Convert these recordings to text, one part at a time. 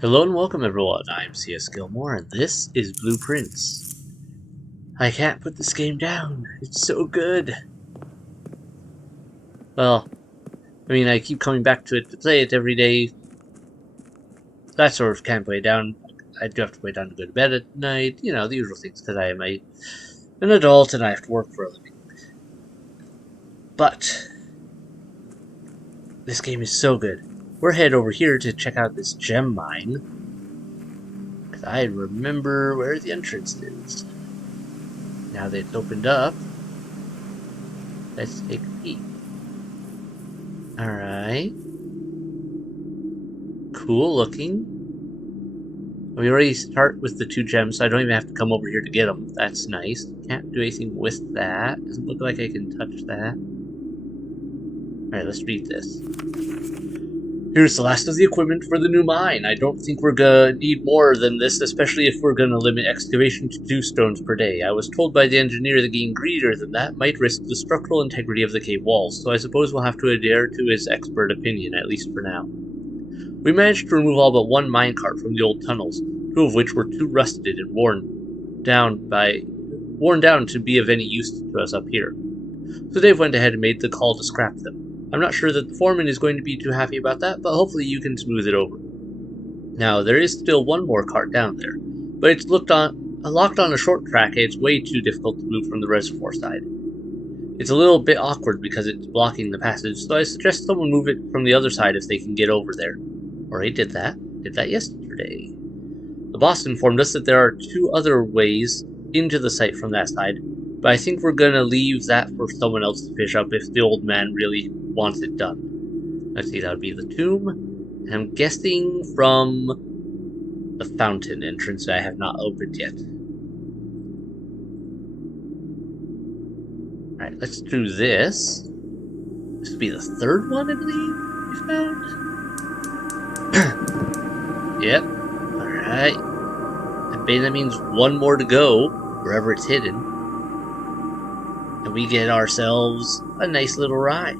Hello and welcome everyone, I'm C.S.Gilmore and this is Blueprints. I can't put this game down, it's so good. Well, I keep coming back to it to play it every day. That sort of can't play it down. I do have to play it down to go to bed at night, the usual things, because I am an adult and I have to work for a living. But, this game is so good. We're headed over here to check out this gem mine, because I remember where the entrance is. Now that it's opened up, let's take a peek. Alright. Cool looking. We already start with the 2 gems, so I don't even have to come over here to get them. That's nice. Can't do anything with that. Doesn't look like I can touch that. Alright, let's read this. Here's the last of the equipment for the new mine. I don't think we're gonna need more than this, especially if we're gonna limit excavation to 2 stones per day. I was told by the engineer that getting greedier than that might risk the structural integrity of the cave walls, so I suppose we'll have to adhere to his expert opinion, at least for now. We managed to remove all but 1 minecart from the old tunnels, 2 of which were too rusted and worn down to be of any use to us up here. So Dave went ahead and made the call to scrap them. I'm not sure that the foreman is going to be too happy about that, but hopefully you can smooth it over. Now, there is still 1 more cart down there, but it's locked on a short track and it's way too difficult to move from the reservoir side. It's a little bit awkward because it's blocking the passage, so I suggest someone move it from the other side if they can get over there. Already did that yesterday. The boss informed us that there are 2 other ways into the site from that side, but I think we're gonna leave that for someone else to fish up if the old man really wants it done. Let's see, that would be the tomb, and I'm guessing from the fountain entrance that I have not opened yet. Alright, let's do this. This would be the 3rd one, I believe, we found. Yep. Alright. I bet that means 1 more to go, wherever it's hidden. And we get ourselves a nice little ride.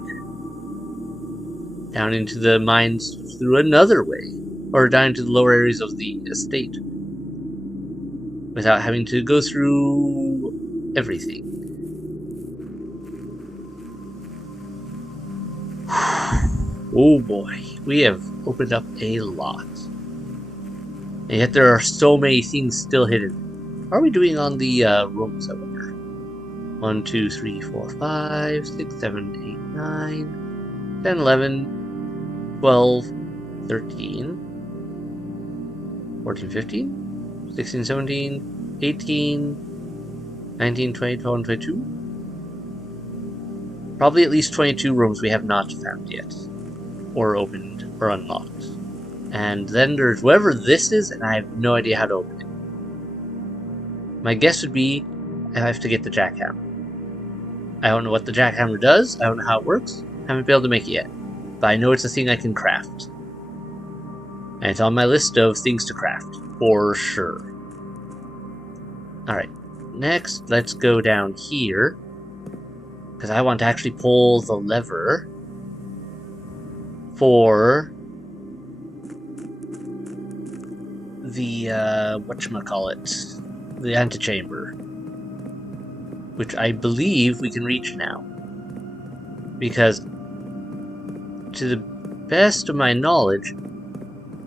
Down into the mines through another way. Or down into the lower areas of the estate. Without having to go through everything. Oh boy, we have opened up a lot. And yet there are so many things still hidden. How are we doing on the rooms, I wonder? 1, 2, 3, 4, 5, 6, 7, 8, 9, 10, 11, 12, 13, 14, 15, 16, 17, 18, 19, 20, 21, 22. Probably at least 22 rooms we have not found yet. Or opened, or unlocked. And then there's whatever this is, and I have no idea how to open it. My guess would be I have to get the jackhammer. I don't know what the jackhammer does, I don't know how it works, I haven't been able to make it yet. But I know it's a thing I can craft. And it's on my list of things to craft, for sure. Alright, next let's go down here. Because I want to actually pull the lever for the, whatchamacallit, the antechamber, which I believe we can reach now. Because, to the best of my knowledge,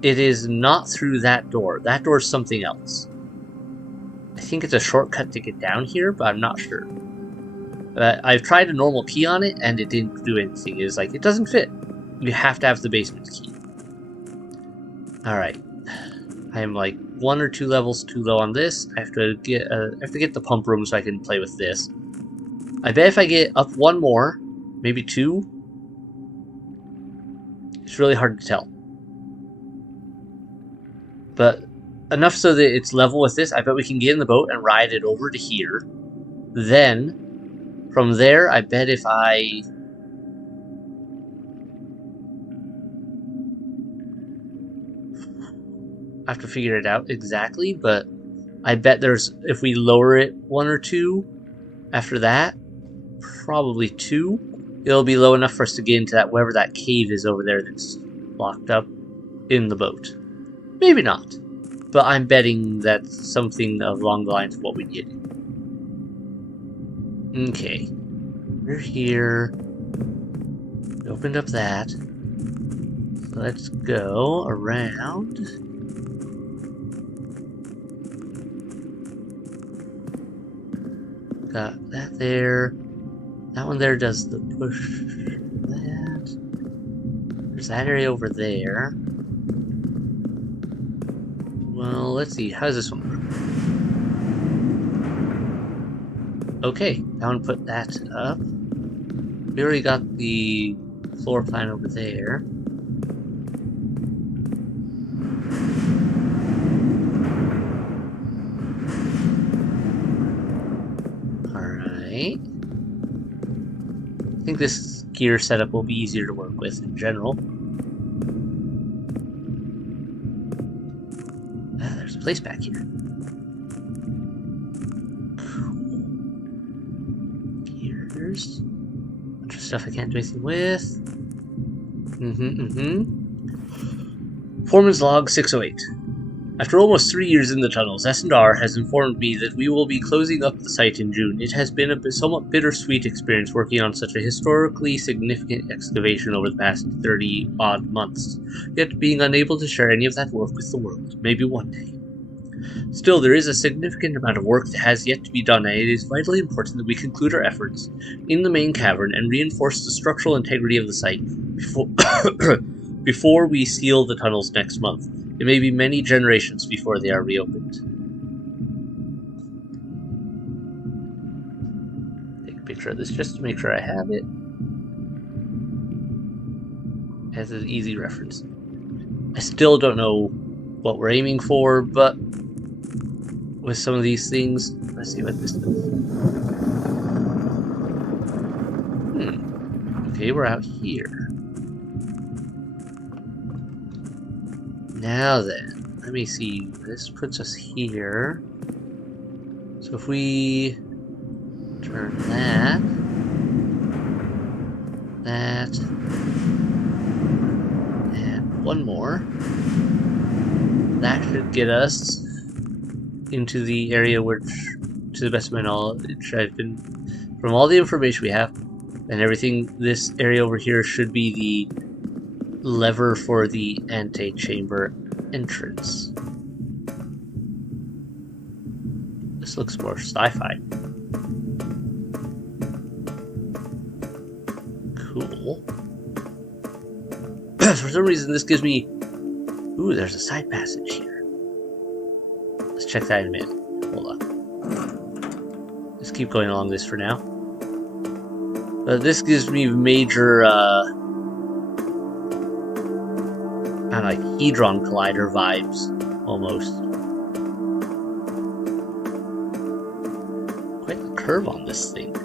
it is not through that door. That door is something else. I think it's a shortcut to get down here, but I'm not sure. I've tried a normal key on it, and it didn't do anything. It was like, it doesn't fit. You have to have the basement key. Alright. I am like 1 or 2 levels too low on this. I have to get the pump room so I can play with this. I bet if I get up 1 more, maybe 2, it's really hard to tell. But enough so that it's level with this, I bet we can get in the boat and ride it over to here. Then, from there, I bet if I have to figure it out exactly, but I bet there's, if we lower it 1 or 2, after that, probably 2, it'll be low enough for us to get into that, wherever that cave is over there that's locked up in the boat. Maybe not. But I'm betting that's something along the lines of what we did. Okay. We're here. We opened up that. So let's go around. Got that there. That one there does the push. That. There's that area over there. Well, let's see. How does this one work? Okay, that one put that up. We already got the floor plan over there. Alright. I think this gear setup will be easier to work with in general. Ah, there's a place back here. Cool. Gears. Bunch of stuff I can't do anything with. Foreman's log 608. After almost 3 years in the tunnels, S&R has informed me that we will be closing up the site in June. It has been a somewhat bittersweet experience working on such a historically significant excavation over the past 30-odd months, yet being unable to share any of that work with the world. Maybe one day. Still, there is a significant amount of work that has yet to be done, and it is vitally important that we conclude our efforts in the main cavern and reinforce the structural integrity of the site before we seal the tunnels next month. It may be many generations before they are reopened. Take a picture of this just to make sure I have it. As an easy reference. I still don't know what we're aiming for, but with some of these things, let's see what this does. Okay, we're out here. Now then, let me see. This puts us here. So if we turn that, and one more, that should get us into the area which, to the best of my knowledge, I've been, from all the information we have and everything, this area over here should be the lever for the antechamber entrance. This looks more sci-fi. Cool. For some reason this gives me... Ooh, there's a side passage here. Let's check that in a minute. Hold on. Let's keep going along this for now. This gives me major, kind of like Hedron Collider vibes, almost. Quite the curve on this thing.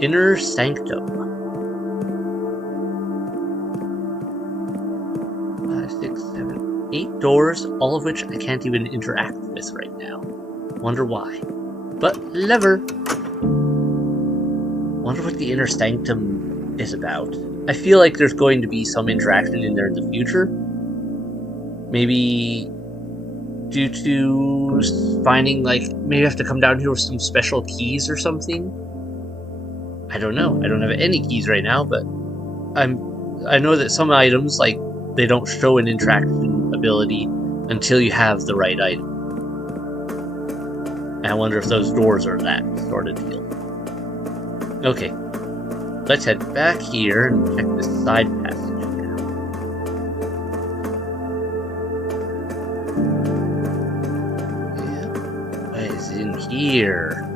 Inner Sanctum. 5, 6, 7, 8 doors, all of which I can't even interact with right now. Wonder why. But lever. Wonder what the Inner Sanctum is about. I feel like there's going to be some interaction in there in the future. Maybe due to finding, like, maybe I have to come down here with some special keys or something. I don't know. I don't have any keys right now, but I know that some items, like, they don't show an interaction ability until you have the right item. And I wonder if those doors are that sort of deal. Okay. Let's head back here and check this side passage now. Yeah. What is in here?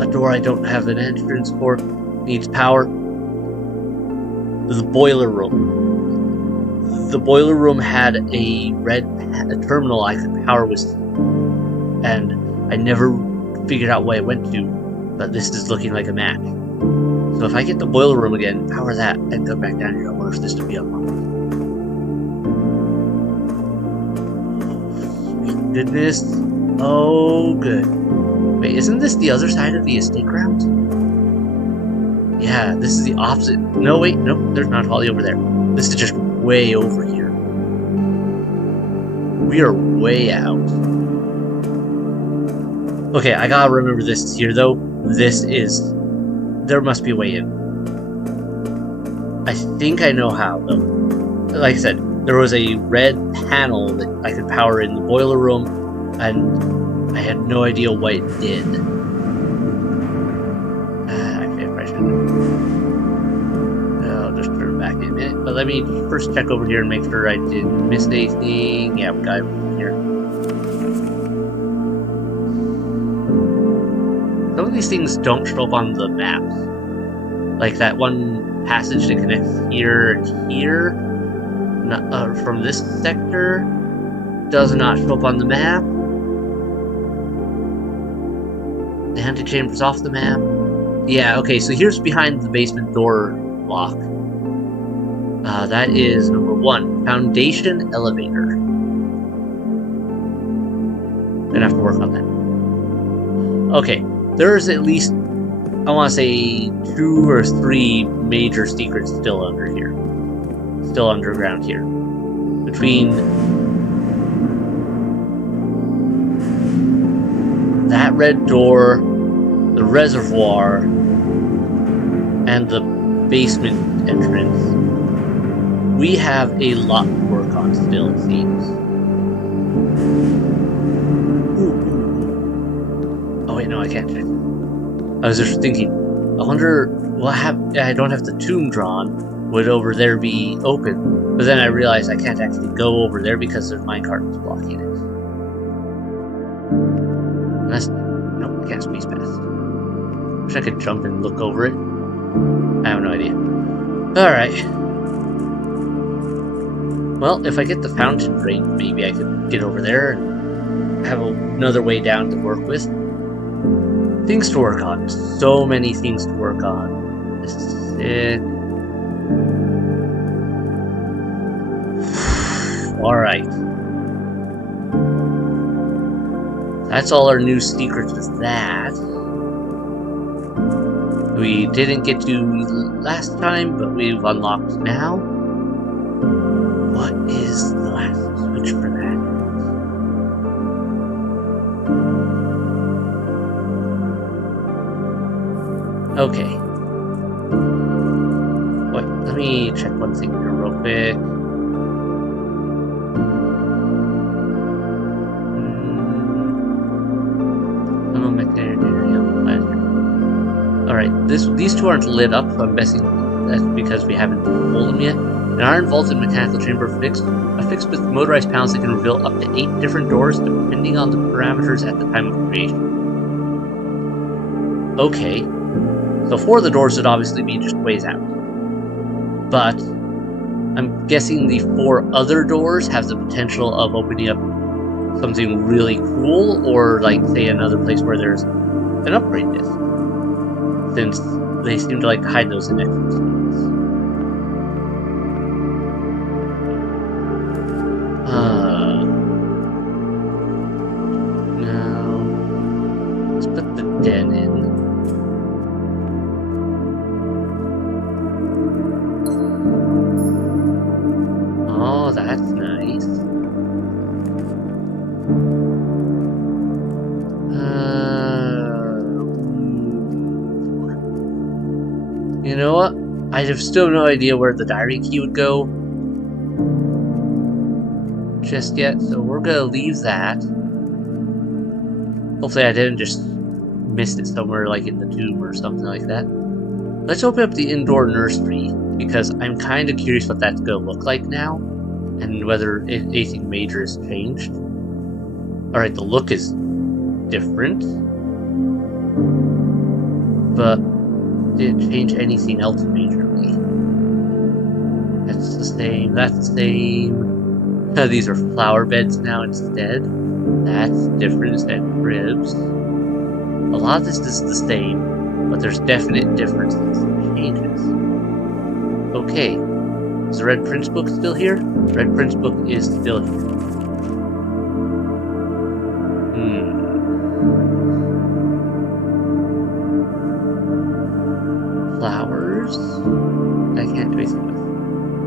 A door I don't have an entrance for. Needs power. The boiler room. The boiler room had a red terminal I could power with, and I never figured out where it went to, but this is looking like a match. So if I get the boiler room again, power that, and come back down here, I wonder if this will be unlocked. goodness. Oh, good. Wait, isn't this the other side of the estate grounds? Yeah, this is the opposite. No, wait, nope, there's Mount Holly over there. This is just way over here. We are way out. Okay, I gotta remember this is here, though. This is... There must be a way in. I think I know how, though. Like I said, there was a red panel that I could power in the boiler room, and I had no idea what it did. Actually, I probably shouldn't. I'll just turn it back in a minute. But let me first check over here and make sure I didn't miss anything. Yeah, we got everything here. Some of these things don't show up on the maps. Like that one passage that connects here and here, from this sector, does not show up on the map. The antechamber's off the map. Yeah, okay, so here's behind the basement door lock. That is number 1, foundation elevator. Gonna have to work on that. Okay, there's at least, I want to say, 2 or 3 major secrets still under here. Still underground here. Between that red door, the reservoir, and the basement entrance, we have a lot to work on still, it seems. Ooh. Oh wait, no, I can't check. I was just thinking, I wonder what happened. I don't have the tomb drawn. Would over there be open? But then I realized I can't actually go over there because there's minecarts blocking it. Unless, no, I can't squeeze past. Wish I could jump and look over it. I have no idea. Alright. Well, if I get the fountain drain, maybe I could get over there and have another way down to work with. Things to work on. So many things to work on. This is sick. Alright. That's all our new secrets with that. We didn't get to last time, but we've unlocked now. What is the last switch for that? Okay. Wait, let me check one thing here real quick. Alright, these two aren't lit up, so I'm guessing that's because we haven't pulled them yet. An iron vaulted mechanical chamber affixed with motorized panels that can reveal up to 8 different doors depending on the parameters at the time of creation. Okay. So 4 of the doors would obviously be just ways out. But I'm guessing the 4 other doors have the potential of opening up something really cool, or like, say, another place where there's an upgrade disc. Since they seem to like to hide those in extra spots. Now, let's put the den in. Oh, that's nice. You know what? I have still no idea where the diary key would go just yet, so we're gonna leave that. Hopefully I didn't just miss it somewhere like in the tomb or something like that. Let's open up the indoor nursery, because I'm kind of curious what that's gonna look like now, and whether anything major has changed. Alright, the look is different, but didn't change anything else majorly. That's the same, that's the same. These are flower beds now instead. That's different instead of cribs. A lot of this is the same, but there's definite differences and changes. Okay, is the Red Prince book still here? Red Prince book is still here. Flowers? I can't do anything with.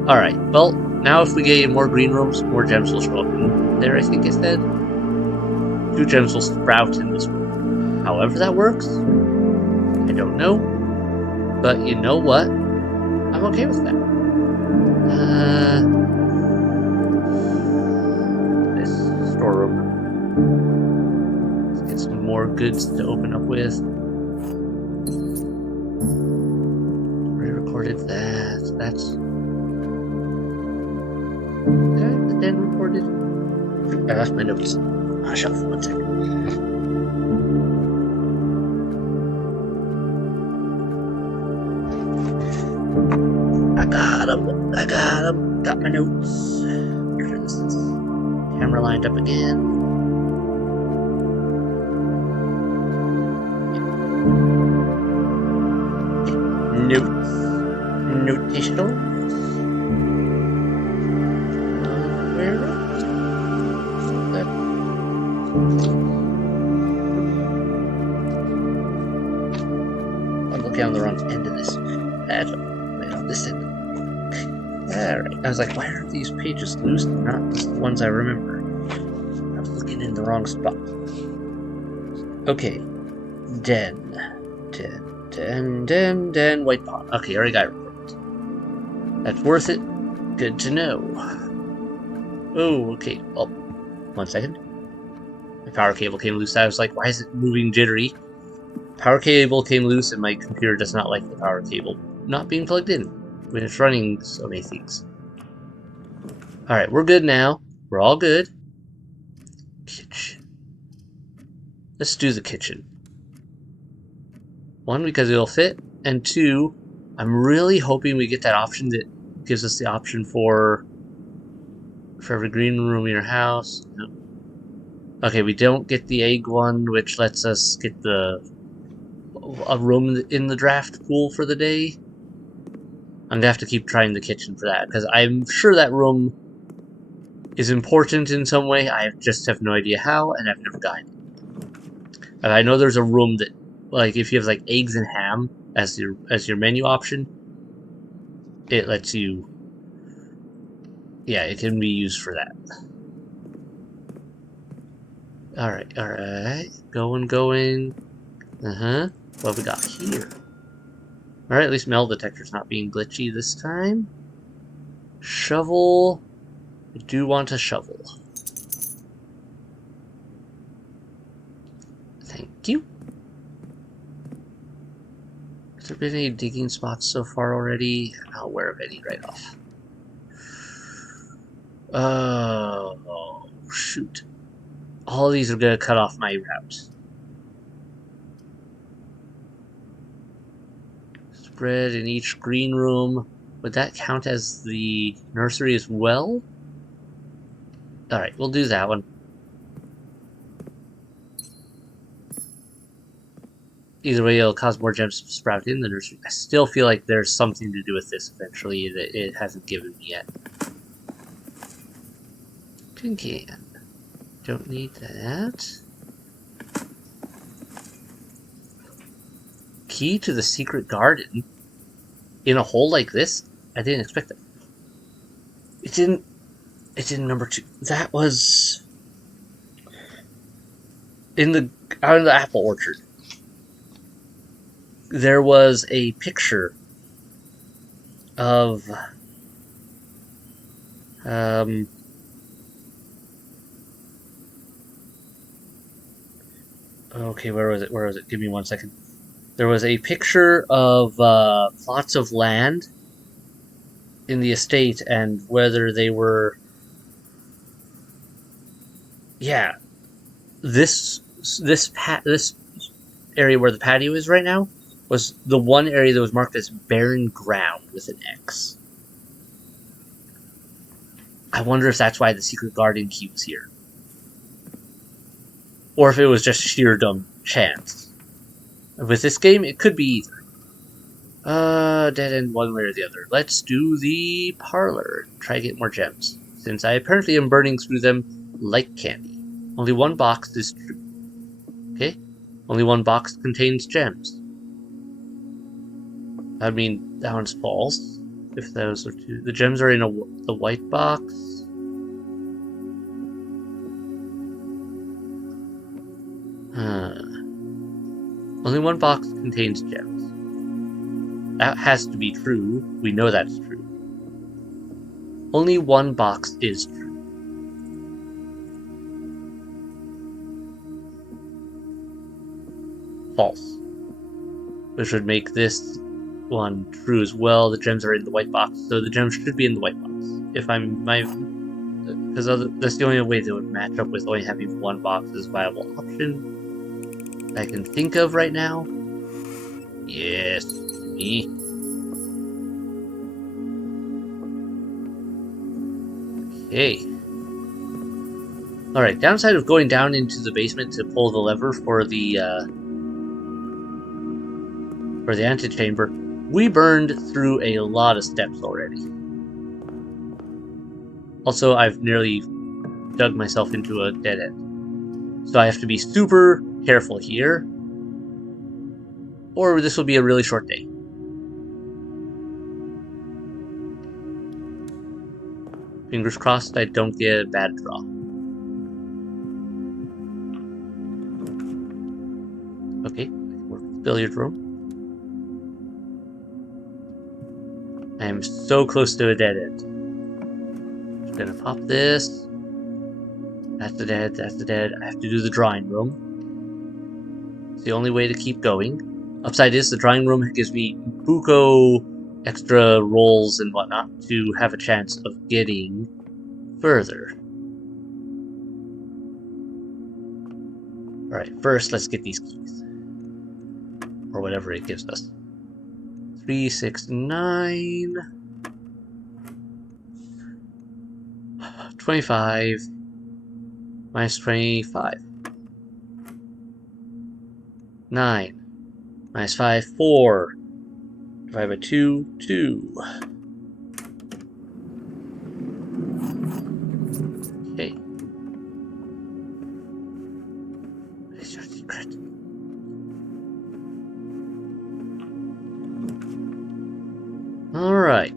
Alright, well, now if we get more green rooms, more gems will show up in there, I think I said. 2 gems will sprout in this room. However that works, I don't know. But you know what? I'm okay with that. This storeroom. Let's get some more goods to open up with. Re-recorded that. That's... Did I have the den recorded? I lost my notes. I'll shuffle for 1 second. I got him. Got my notes. Where is this? Camera lined up again. Notes. Notational. Where is that? I'm looking on the wrong end of this. That's on this end. Alright. I was like, why aren't these pages loose? They're not the ones I remember. I was looking in the wrong spot. Okay. Den. White pot. Okay, already got it recorded. That's worth it. Good to know. Oh, okay. Well, 1 second. My power cable came loose. I was like, why is it moving jittery? Power cable came loose and my computer does not like the power cable not being plugged in when it's running so many things. Alright, we're good now. We're all good. Kitchen. Let's do the kitchen. 1, because it'll fit, and 2, I'm really hoping we get that option that gives us the option for every green room in your house. No. Okay, we don't get the egg one, which lets us get a room in the draft pool for the day. I'm gonna have to keep trying the kitchen for that, because I'm sure that room is important in some way. I just have no idea how, and I've never gotten it. And I know there's a room that, like, if you have like eggs and ham as your menu option, it lets you. Yeah, it can be used for that. Alright. Going. What have we got here? Alright, at least metal detector's not being glitchy this time. Shovel. I do want a shovel. Thank you. Has there been any digging spots so far already? I'm not aware of any right off. Oh, shoot. All of these are going to cut off my route. Spread in each green room. Would that count as the nursery as well? Alright, we'll do that one. Either way, it'll cause more gems to sprout in the nursery. I still feel like there's something to do with this eventually that it hasn't given me yet. Tin can. Don't need that. Key to the secret garden? In a hole like this? I didn't expect that. It's in number 2. That was out in the apple orchard. There was a picture of okay, where was it? Give me 1 second. There was a picture of plots of land in the estate and whether they were... Yeah. This area where the patio is right now was the one area that was marked as barren ground with an X. I wonder if that's why the secret garden key was here. Or if it was just sheer dumb chance. With this game, it could be either. Dead end one way or the other. Let's do the parlor. Try to get more gems. Since I apparently am burning through them like candy. Only one box is true. Okay? Only one box contains gems. I mean, that one's false. If those are two. The gems are in the white box. Only one box contains gems. That has to be true. We know that's true. Only one box is true. False. Which would make this one true as well. The gems are in the white box, so the gems should be in the white box. If I'm because that's the only way they would match up with only having one box as a viable option I can think of right now. Yes, me. Okay. Alright, downside of going down into the basement to pull the lever for the antechamber, we burned through a lot of steps already. Also, I've nearly dug myself into a dead end. So I have to be super careful here, or this will be a really short day. Fingers crossed I don't get a bad draw. Okay, work with the billiard room. I am so close to a dead end. Just gonna pop this. That's the dead, that's the dead. I have to do the drawing room. It's the only way to keep going. Upside is the drawing room gives me buco extra rolls and whatnot to have a chance of getting further. Alright, first let's get these keys. Or whatever it gives us. 3, 6, 9... 25... minus 25. 9. Minus 5, 4. Divided by 2, 2. Okay. What is your secret? Alright.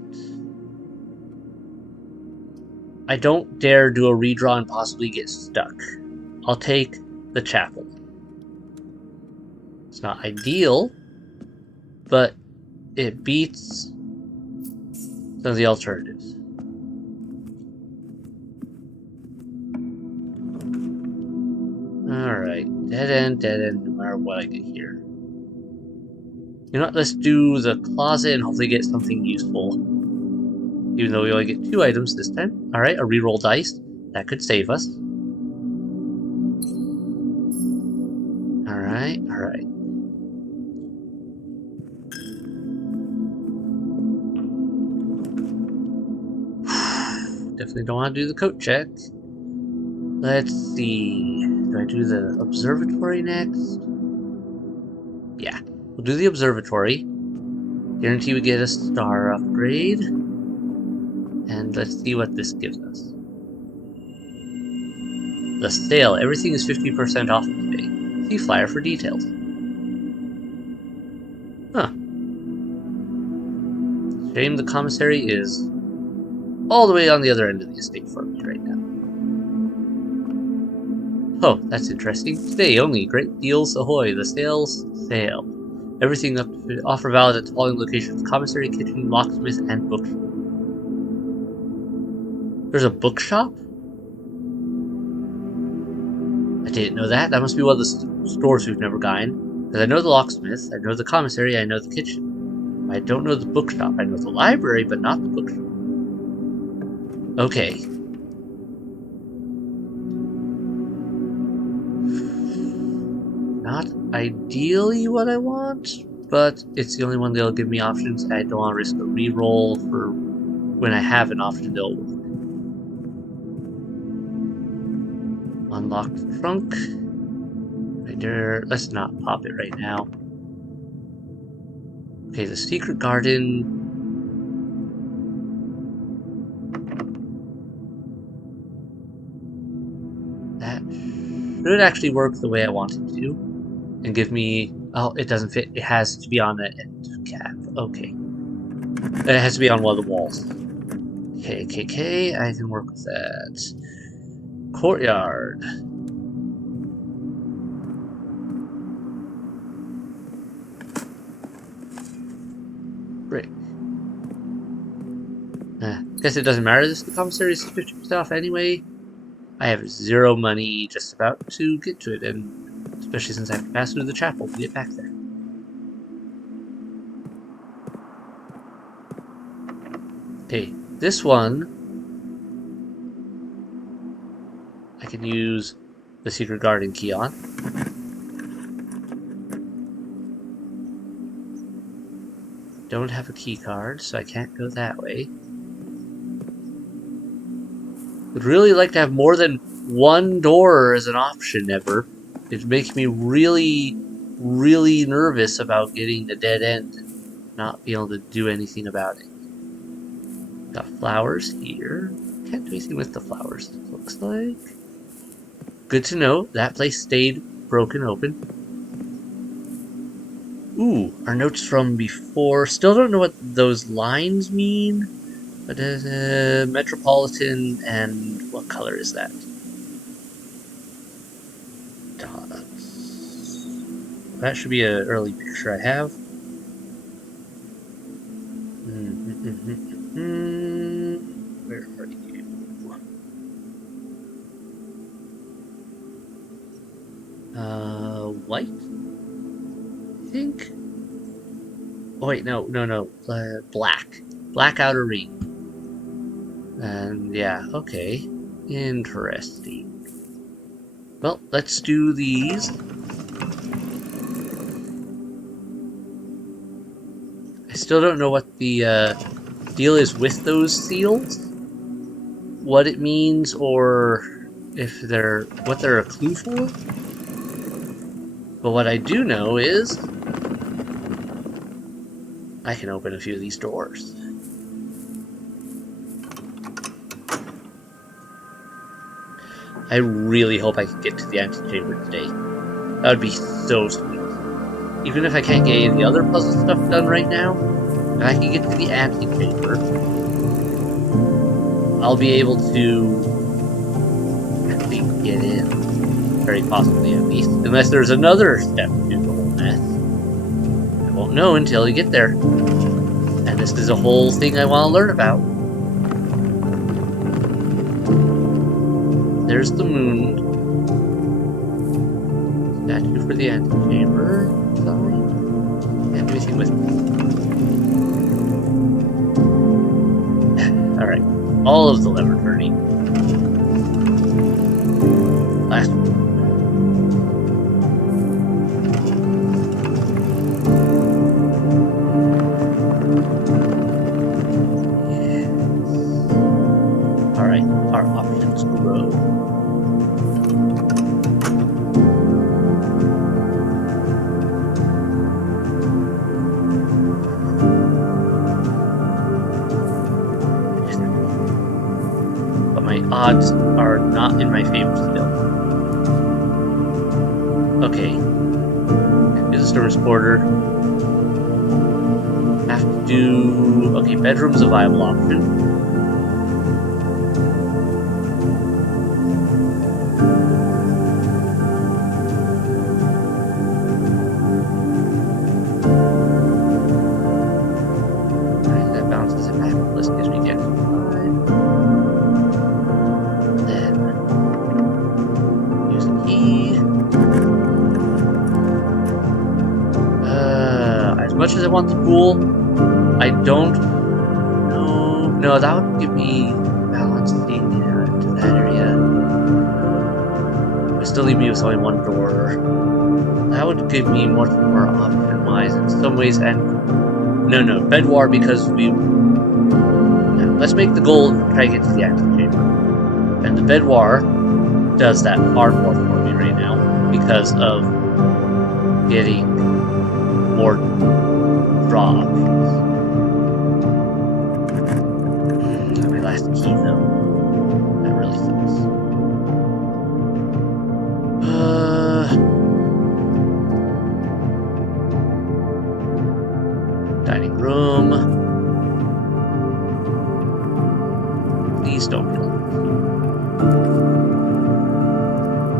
I don't dare do a redraw and possibly get stuck. I'll take the chapel. It's not ideal, but it beats some of the alternatives. Alright, dead end, no matter what I get here. You know what, let's do the closet and hopefully get something useful. Even though we only get 2 items this time. Alright, a reroll dice. That could save us. Alright. Definitely don't want to do the coat check. Let's see. Do I do the observatory next? Yeah, we'll do the observatory. Guarantee we get a star upgrade. And let's see what this gives us. The sale. Everything is 50% off today. See flyer for details. Huh. Shame the commissary is all the way on the other end of the estate for me right now. Oh, that's interesting. Today only, great deals ahoy, the sales sale. Everything up to offer valid at the following locations: commissary, kitchen, locksmith, and bookshop. There's a bookshop? I didn't know that. That must be one of the stores we've never gotten. Because I know the locksmith, I know the commissary, I know the kitchen. I don't know the bookshop. I know the library, but not the bookshop. Okay. Not ideally what I want, but it's the only one that'll give me options. I don't want to risk a reroll for when I have an option that'll work. Unlock the trunk. Right there. Let's not pop it right now. Okay, the secret garden. That should actually work the way I want it to. And give me... Oh, it doesn't fit. It has to be on the end cap. Okay. It has to be on one of the walls. Okay, I can work with that. Courtyard. Brick. Guess it doesn't matter. The commissary is 50% off anyway. I have 0 money just about to get to it, and especially since I have to pass through the chapel to get back there. Okay, this one I can use the secret garden key on. Don't have a key card, so I can't go that way. Would really like to have more than one door as an option ever. It makes me really, really nervous about getting a dead end and not being able to do anything about it. Got flowers here. Can't do anything with the flowers, it looks like. Good to know. That place stayed broken open. Ooh, our notes from before. Still don't know what those lines mean. But metropolitan, and what color is that? Dots. That should be an early picture I have. Where are you? White? I think? Oh wait, no. Black. Black outer ring. And yeah, okay. Interesting. Well, let's do these. I still don't know what the deal is with those seals. What it means, or if they're what they're a clue for. But what I do know is I can open a few of these doors. I really hope I can get to the antechamber today. That would be so sweet. Even if I can't get any of the other puzzle stuff done right now, if I can get to the antechamber, I'll be able to actually get in. Very possibly, at least. Unless there's another step to the whole mess. I won't know until you get there. And this is a whole thing I want to learn about. There's the moon. Statue for the antechamber. Fine. Can't do anything with it. Alright. All of the lever turning. Last one. Yes. Alright. Our options grow. Odds are not in my favor still. Okay. Here's the storage quarter. Have to do... Okay, bedroom's a viable option. Alright, that bounces it back. This gives me the extra 5. As much as I want the pool, I don't know. No, that would give me balancing into that area. It would still leave me with only one door. That would give me much more option-wise in some ways. And no, bedwar because we. No, let's make the goal try to get to the antechamber. And the bedwar does that far more for me right now because of getting more draw options. My last key though. That really sucks.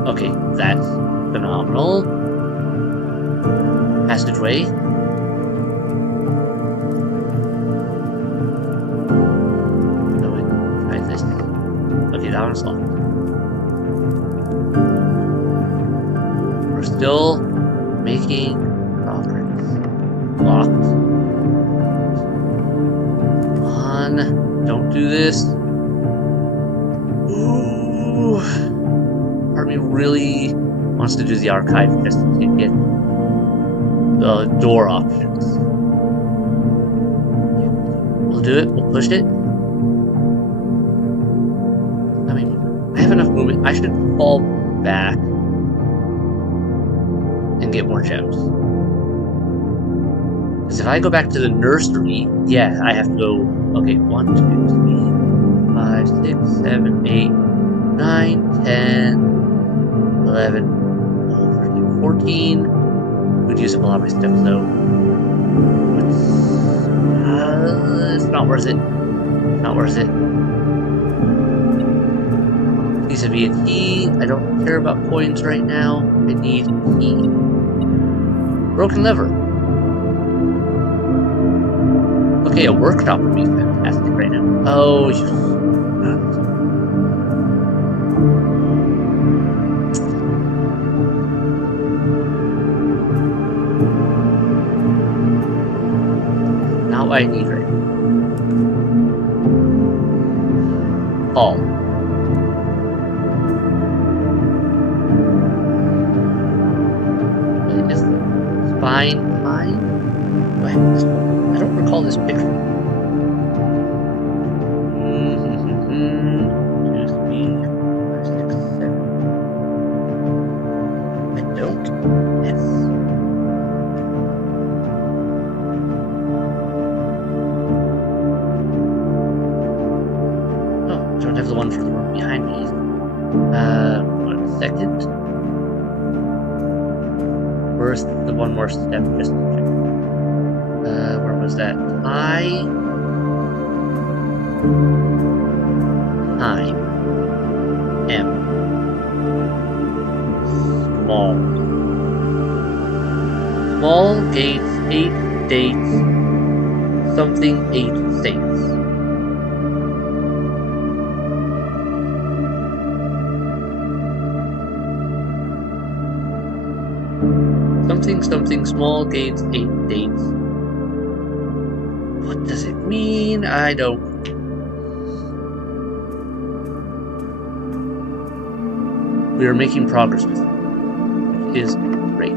Okay, that's phenomenal. Passageway. Go and try this. Okay, that one's locked. We're still making progress. Locked. Come on. Don't do this. Ooh. Part of me really wants to do the archive just to get the door options. We'll do it. We'll push it. I mean, I have enough movement. I should fall back and get more gems. Because if I go back to the nursery, yeah, I have to go. Okay, 1, 2, 3, 5, 6, 7, 8, 9, 10, 11, 12, 13, 14. Would use up a lot of my stuff, though. It's not worth it. Not worth it. Needs to be a key. I don't care about coins right now. I need a key. Broken lever. Okay, a workshop would be fantastic right now. Oh, you... Not what I need right now. Fall. Is fine. I don't recall this picture. 2, 3, 4, 5, 6, 7. I don't. Yes. Oh, I don't have the one for the room behind me. 1 second. Where's the one more step just to check? Where was that? Time. M. Small. Small gates, 8 dates, something 8 states. Something, small gates, 8 dates. What does it mean? I don't. We are making progress with it, which is great.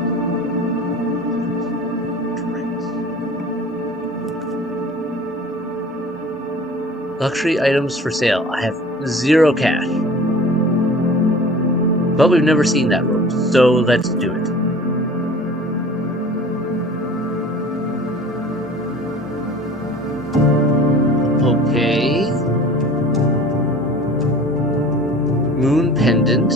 Luxury items for sale. I have 0 cash. But we've never seen that road, so let's do it. Okay. Moon pendant.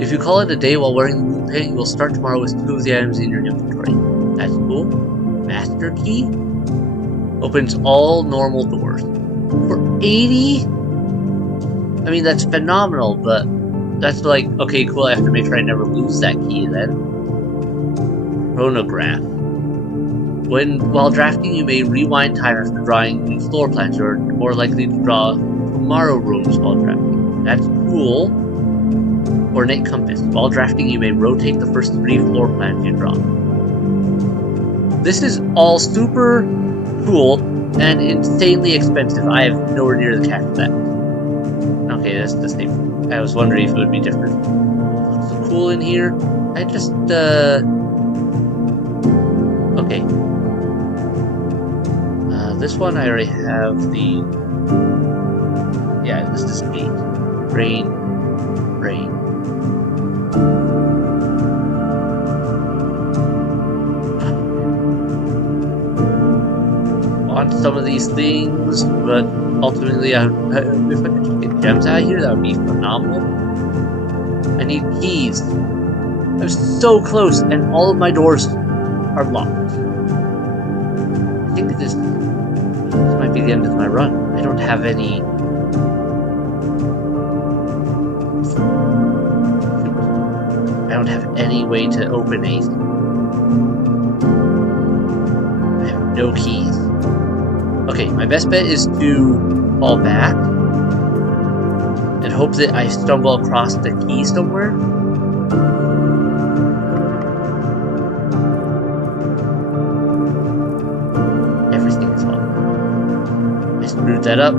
If you call it a day while wearing the moon pendant, you will start tomorrow with 2 of the items in your inventory. That's cool. Master key. Opens all normal doors. For 80? I mean, that's phenomenal, but that's like, okay, cool, I have to make sure I never lose that key then. Chronograph. While drafting, you may rewind time after drawing new floor plans. You're more likely to draw tomorrow rooms while drafting. That's cool. Ornate compass. While drafting, you may rotate the first 3 floor plans you draw. This is all super cool and insanely expensive. I have nowhere near the cash for that. Okay, that's the same. I was wondering if it would be different. What's so cool in here? I just, okay. This one I already have the... Yeah, this is gate. Rain. Want some of these things, but ultimately, if I could just get gems out of here, that would be phenomenal. I need keys. I was so close, and all of my doors are locked. I think this might be the end of my run. I don't have any way to open anything. I have no keys. Okay, my best bet is to fall back and hope that I stumble across the key somewhere. Everything is locked. I screwed that up.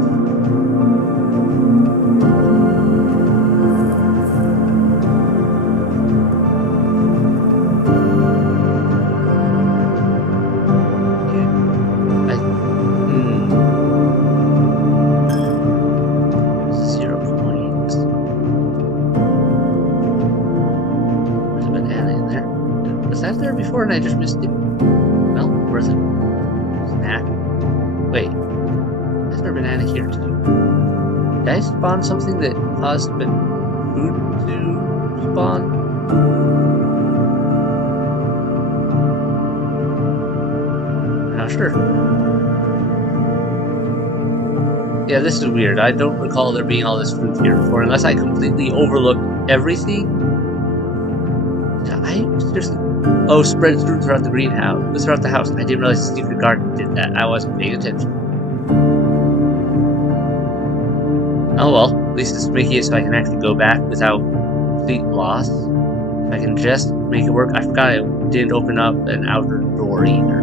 Before and I just missed it. Well, worth it. Snack. Wait, is there a banana here too? Did I spawn something that caused food to spawn? I'm not sure. Yeah, this is weird. I don't recall there being all this fruit here before, unless I completely overlooked everything. I seriously. Oh, spread fruit throughout the greenhouse. Throughout the house. I didn't realize the secret garden did that. I wasn't paying attention. Oh well, at least it's making it so I can actually go back without complete loss. If I can just make it work. I forgot I didn't open up an outer door either.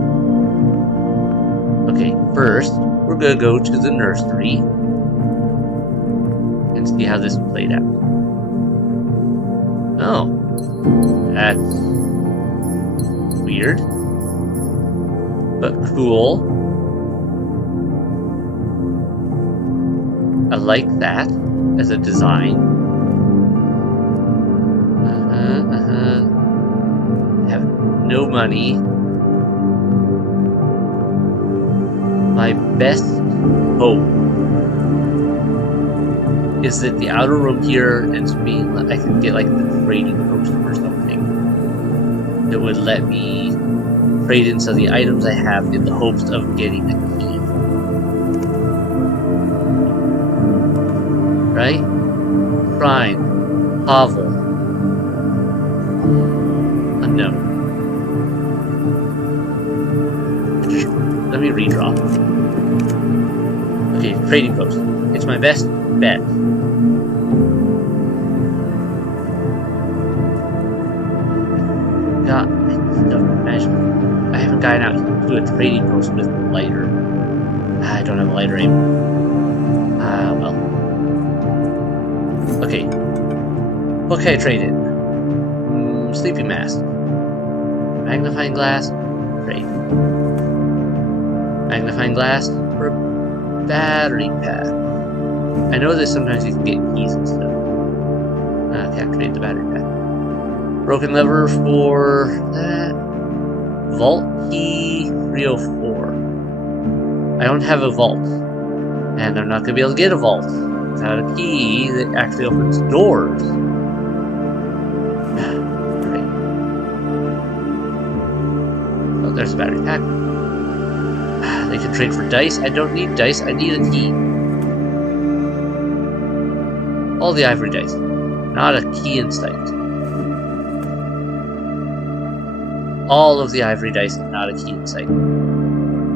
Okay, first, we're gonna go to the nursery and see how this played out. Oh, that's weird, but cool. I like that as a design. I have no money. My best hope is that the outer room here ends up being, I can get like the trading post or something that would let me trade in some of the items I have in the hopes of getting a key. Right? Shrine. Hovel. Unknown. Let me redraw. Okay, trading post. It's my best bet. God, I don't imagine. I haven't gotten out to a trading post with a lighter. I don't have a lighter anymore. Well. Okay. What can I trade in? Sleeping mask. Magnifying glass. Trade. Magnifying glass for a battery pack. I know that sometimes you can get keys and stuff. I can't trade the battery pack. Broken lever for that. Vault key 304. I don't have a vault. And I'm not going to be able to get a vault without a key that actually opens doors. Right. Oh, there's a battery pack. They can trade for dice. I don't need dice. I need a key. All the ivory dice. Not a key in sight. All of the ivory dice and not a key in sight.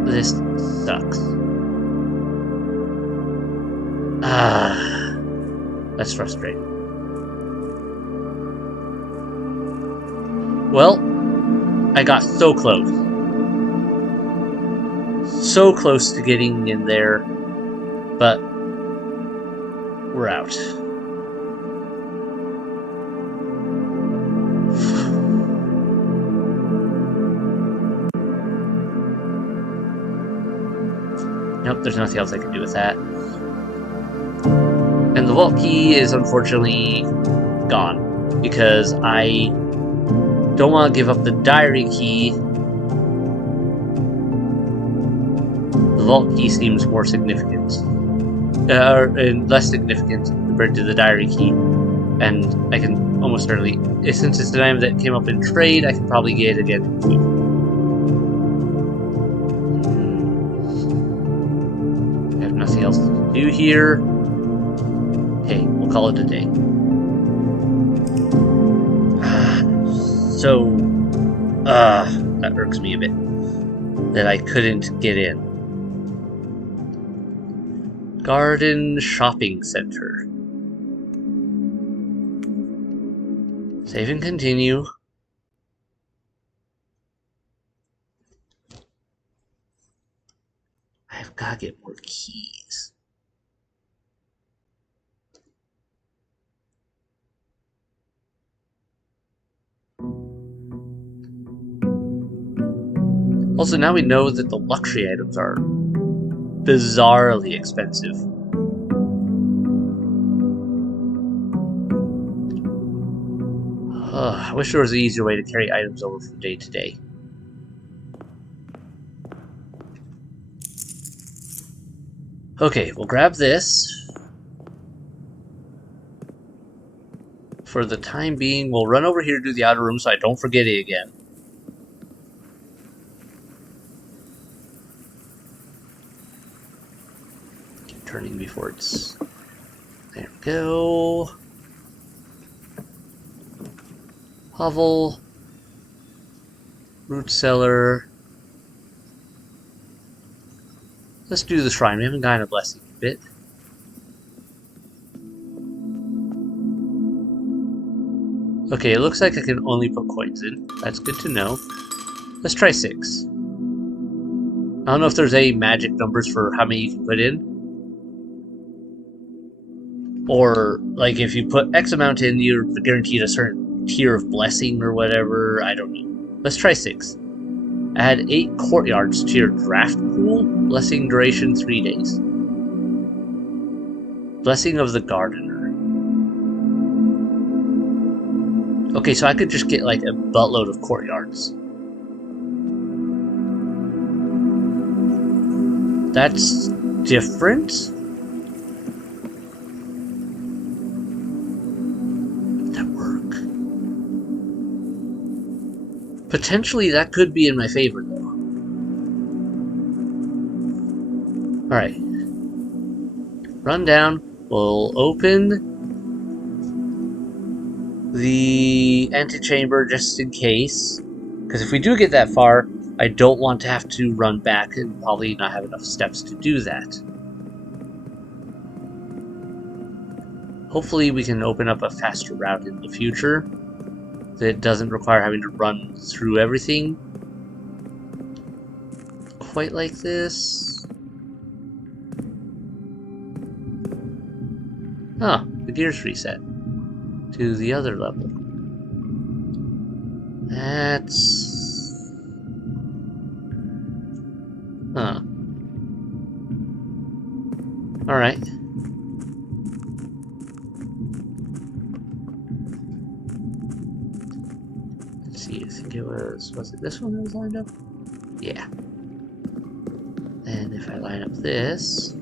This sucks. That's frustrating. Well, I got so close. So close to getting in there, but we're out. Nope, there's nothing else I can do with that. And the vault key is unfortunately gone, because I don't want to give up the diary key. The vault key seems more significant, and less significant compared to the diary key. And I can almost certainly, since it's an item that came up in trade, I can probably get it again too. I have nothing else to do here. Okay, we'll call it a day. So, that irks me a bit that I couldn't get in. Garden Shopping Center. Save and continue. I've got to get more keys. Also, now we know that the luxury items are bizarrely expensive. I wish there was an easier way to carry items over from day to day. Okay, we'll grab this. For the time being, we'll run over here to do the outer room so I don't forget it again. Keep turning before it's... There we go. Hovel. Root cellar. Let's do the shrine. We haven't gotten a blessing in a bit. Okay, it looks like I can only put coins in. That's good to know. Let's try 6. I don't know if there's any magic numbers for how many you can put in. Or, like, if you put X amount in, you're guaranteed a certain tier of blessing or whatever. I don't know. Let's try 6. Add 8 courtyards to your draft pool. Blessing duration 3 days. Blessing of the Gardener. Okay, so I could just get like a buttload of courtyards. That's different. Would that work? Potentially that could be in my favor though. Alright. Run down. We'll open the antechamber just in case. Because if we do get that far, I don't want to have to run back and probably not have enough steps to do that. Hopefully we can open up a faster route in the future that doesn't require having to run through everything quite like this. Ah, the gears reset to the other level. That's... Huh. Alright. Let's see, I think it was it this one that was lined up? Yeah. And if I line up this...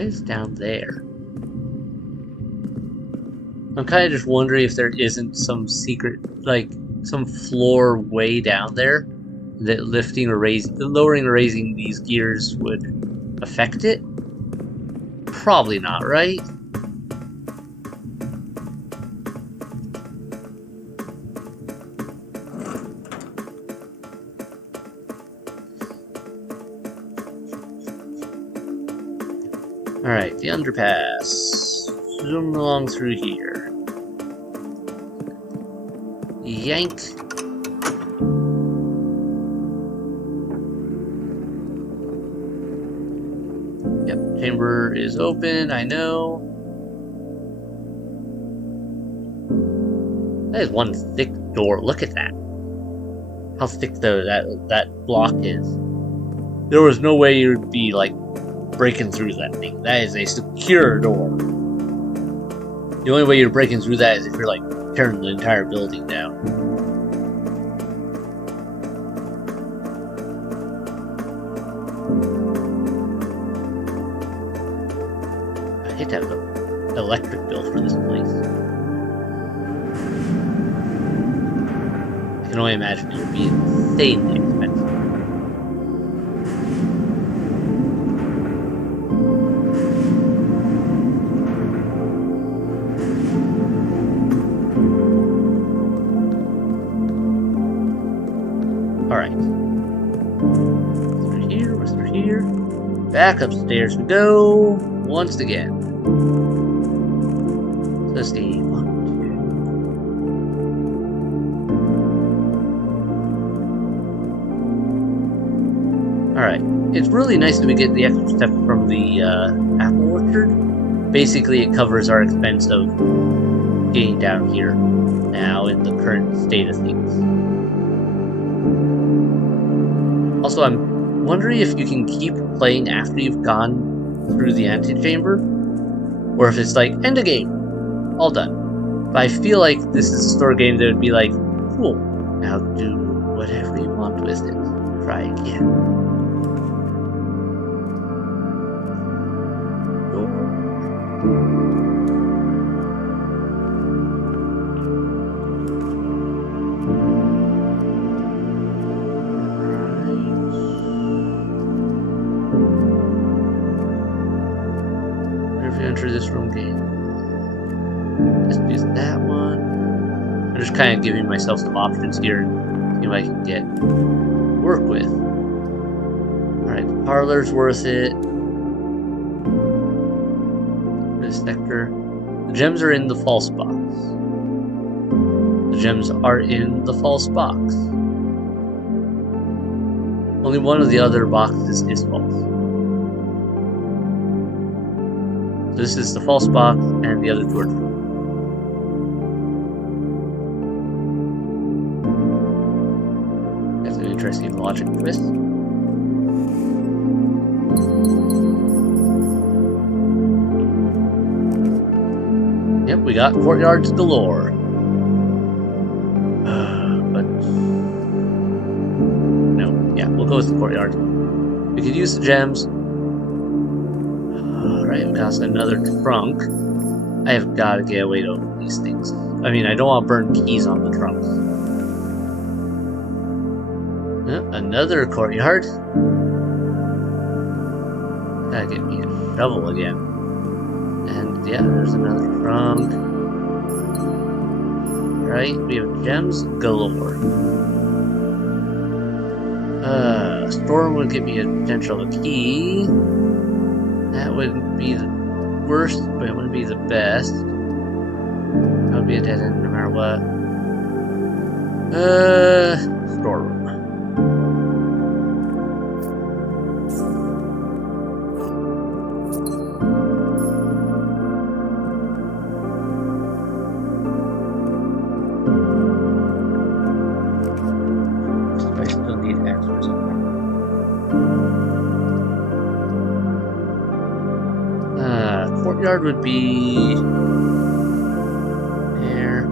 It's down there. I'm kind of just wondering if there isn't some secret, like some floor way down there that lifting or lowering or raising these gears would affect it. Probably not, right? Alright, the underpass. Zoom along through here. Yank. Yep, chamber is open, I know. That is one thick door. Look at that. How thick that block is. There was no way you would be like breaking through that thing. That is a secure door. The only way you're breaking through that is if you're like tearing the entire building down. hate to have an electric bill for this place. I can only imagine it would be insanely expensive. Alright. We're through here. Back upstairs we go once again. So let's see. 1, 2. Alright. It's really nice that we get the extra step from the apple orchard. Basically, it covers our expense of getting down here now in the current state of things. Also, I'm wondering if you can keep playing after you've gone through the antechamber, or if it's like, end of game, all done. But I feel like this is a story game that would be like, cool, now do whatever you want with it. Try again. Enter this room game. Let's do that one. I'm just kind of giving myself some options here and see what I can get work with. Alright, the parlor's worth it. This sector. The gems are in the false box. The gems are in the false box. Only one of the other boxes is false. This is the false box, and the other two are true. That's an interesting logic twist. Yep, we got courtyards galore. But no, yeah, we'll go with the courtyard. We could use the gems. Alright, we got another trunk. I have got to get away to open these things. I mean, I don't want to burn keys on the trunks. Another courtyard. Gotta get me a shovel again. And yeah, there's another trunk. Right, we have gems galore. Storm would get me a potential key. That wouldn't be the worst, but it wouldn't be the best. That would be a dead end no matter what. Storeroom. So I still need extras. Courtyard would be there.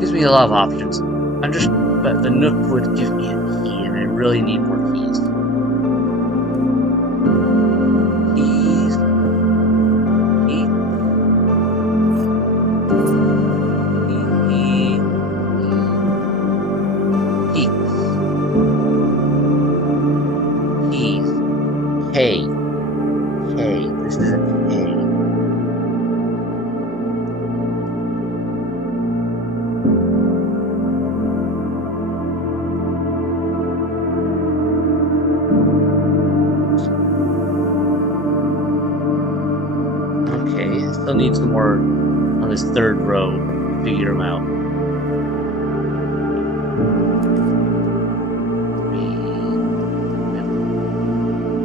Gives me a lot of options. But the Nook would give me a key, and I really need more keys. Keys. Key. Keys. Hey. Hey. This is a K. Okay, still need some more on this third row to figure them out.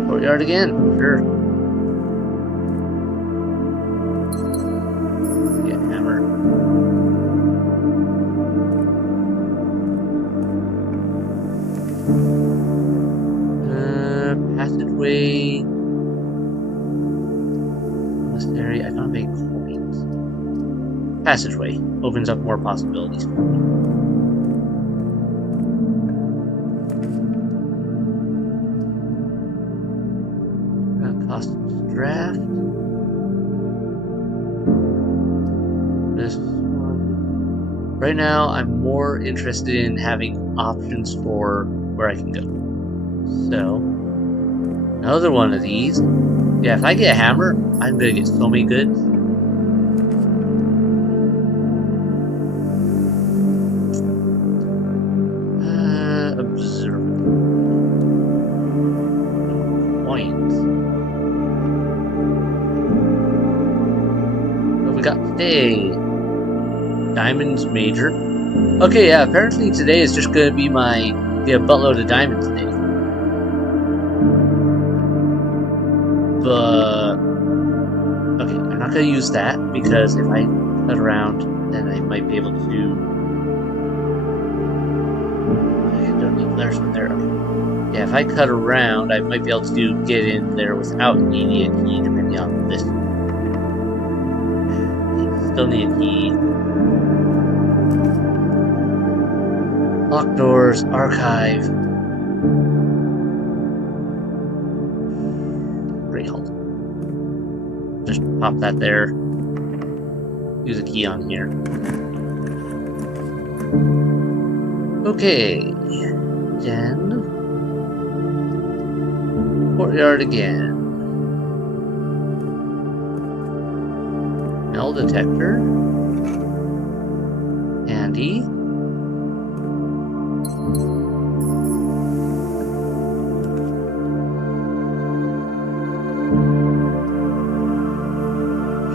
Courtyard again, sure. Get hammered. Passageway. Monastery. I don't make coins. Passageway opens up more possibilities for me. Cost draft. this one. Right now, I'm more interested in having options for where I can go. So, another one of these. Yeah, if I get a hammer, I'm gonna get so many goods. Observe. Coins. What we got today? Diamonds major. Okay, yeah, apparently today is just gonna be my get a buttload of diamonds day. But okay, I'm not gonna use that because if I cut around, then I might be able to. I don't need flares from there. Okay. Yeah, if I cut around, I might be able to get in there without needing a key, depending on this. Still need a key. Lock doors, archive. Great hold. Just pop that there. Use a key on here. Okay. Then courtyard again. Metal detector. Handy.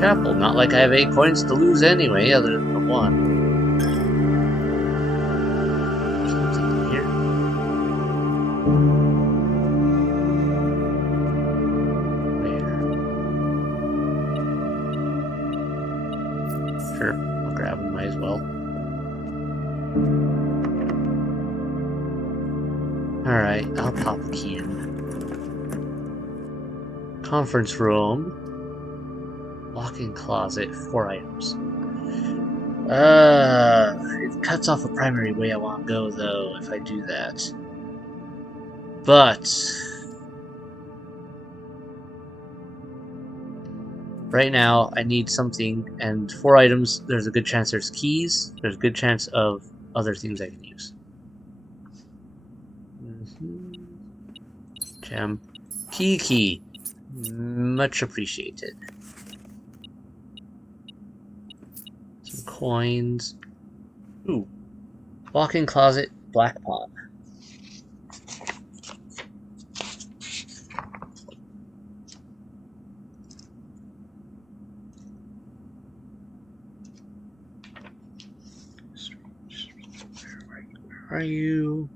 Chapel. Not like I have 8 coins to lose anyway, other than the 1. Something here. Sure, I'll grab them, might as well. Alright, I'll pop a key in. Conference room. Walk-in closet, 4 items. It cuts off a primary way I want to go, though, if I do that. But right now, I need something, and 4 items, there's a good chance there's keys, there's a good chance of other things I can use. Gem. Key. Much appreciated. Some coins. Ooh. Walk-in closet, black pawn. Where are you?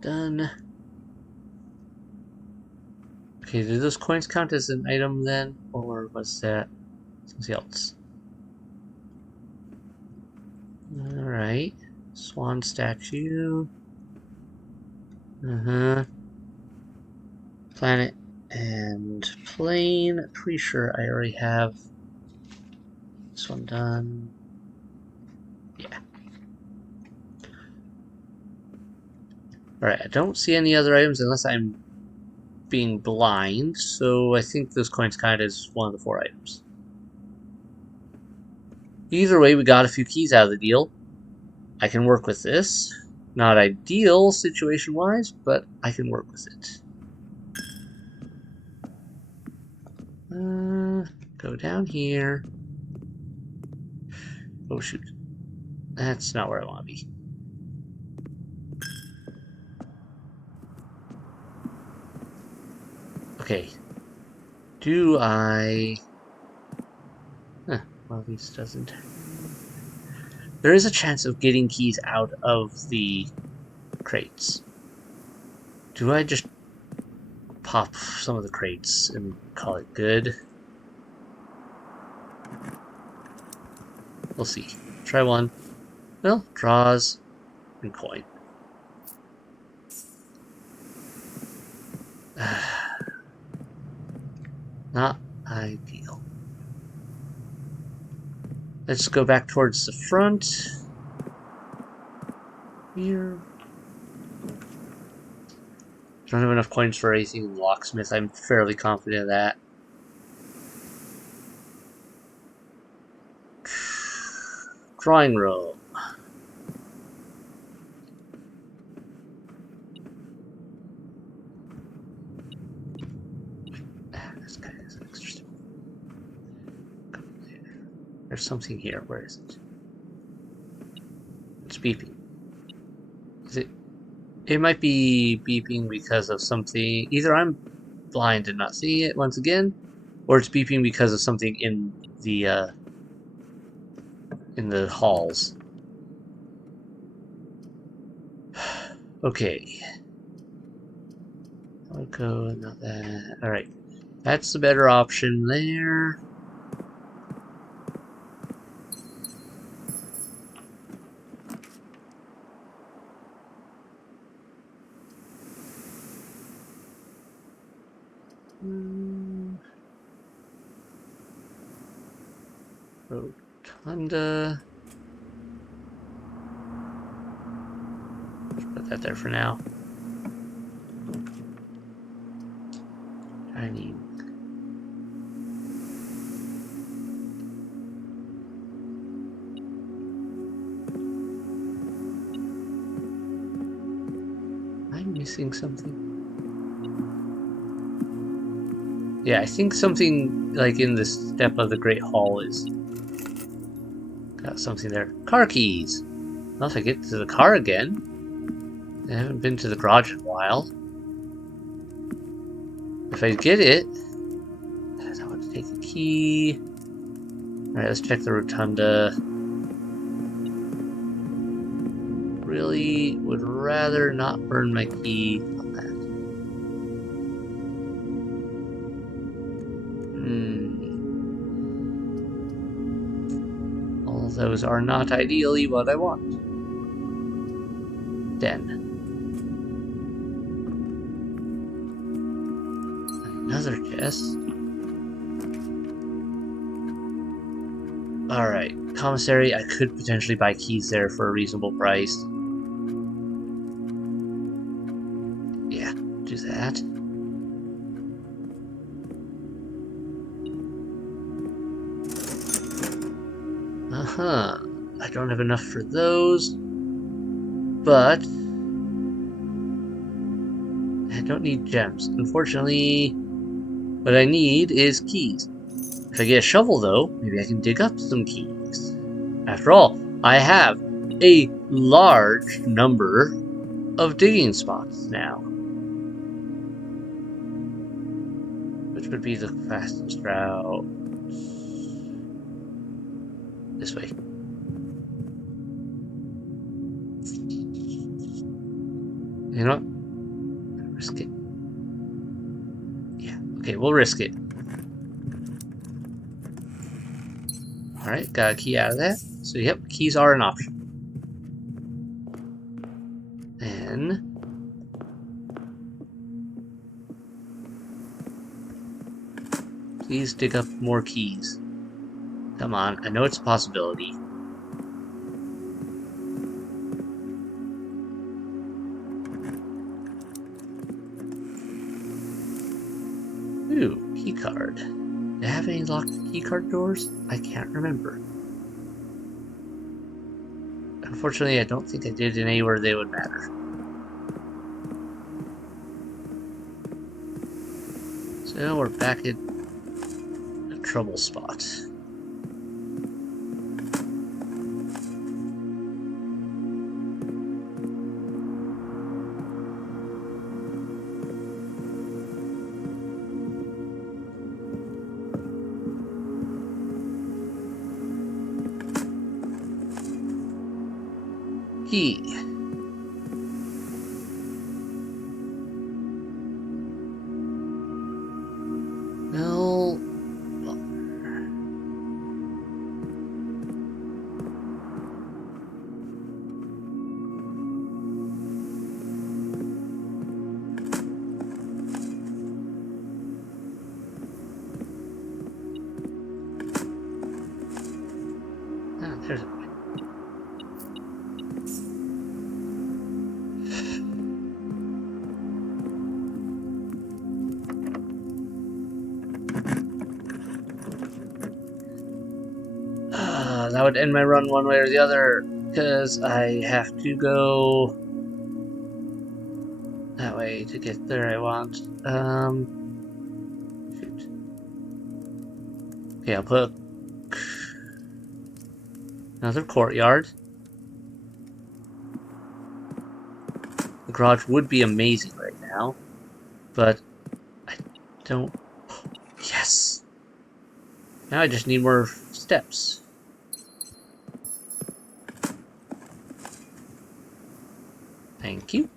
Done. Okay, do those coins count as an item then? Or was that something else? Alright. Swan statue. Planet and plane. Pretty sure I already have this one done. Yeah. Alright, I don't see any other items unless I'm being blind, so I think those coins count as one of the 4 items. Either way, we got a few keys out of the deal. I can work with this. Not ideal situation-wise, but I can work with it. Go down here. Oh shoot. That's not where I want to be. Okay. Do I... well, this doesn't... There is a chance of getting keys out of the crates. Do I just pop some of the crates and call it good? We'll see. Try one. Well, draws and coin. Not ideal. Let's go back towards the front. Here. Don't have enough coins for anything in locksmith. I'm fairly confident of that. Drawing room. This guy has an extra step. There's something here. Where is it? It's beeping. Is it? It might be beeping because of something. Either I'm blind and not seeing it once again, or it's beeping because of something in the halls. Okay. I'll go, not that. Alright. That's the better option there. Rotunda. Let's put that there for now. Tiny. I'm missing something. Yeah, I think something like in the step of the Great Hall is got something there. Car keys. Well, if I get to the car again. I haven't been to the garage in a while. If I get it, I want to take the key. Alright, let's check the rotunda. Really would rather not burn my key on that. All of those are not ideally what I want. Den. Another chest. Alright, commissary, I could potentially buy keys there for a reasonable price. Yeah, do that. I don't have enough for those, but I don't need gems. Unfortunately, what I need is keys. If I get a shovel, though, maybe I can dig up some keys. After all, I have a large number of digging spots now. Which would be the fastest route? This way. You know what? Risk it. Yeah, okay, we'll risk it. Alright, got a key out of that. So, yep, keys are an option. And please dig up more keys. Come on, I know it's a possibility. Ooh, key card. Do I have any locked keycard doors? I can't remember. Unfortunately, I don't think I did in anywhere they would matter. So we're back at a trouble spot. Key. Well, There's a way. That would end my run one way or the other, because I have to go that way to get there I want. Shoot. Okay, I'll put another courtyard. The garage would be amazing right now, but I don't... Yes! Now I just need more steps. Thank you.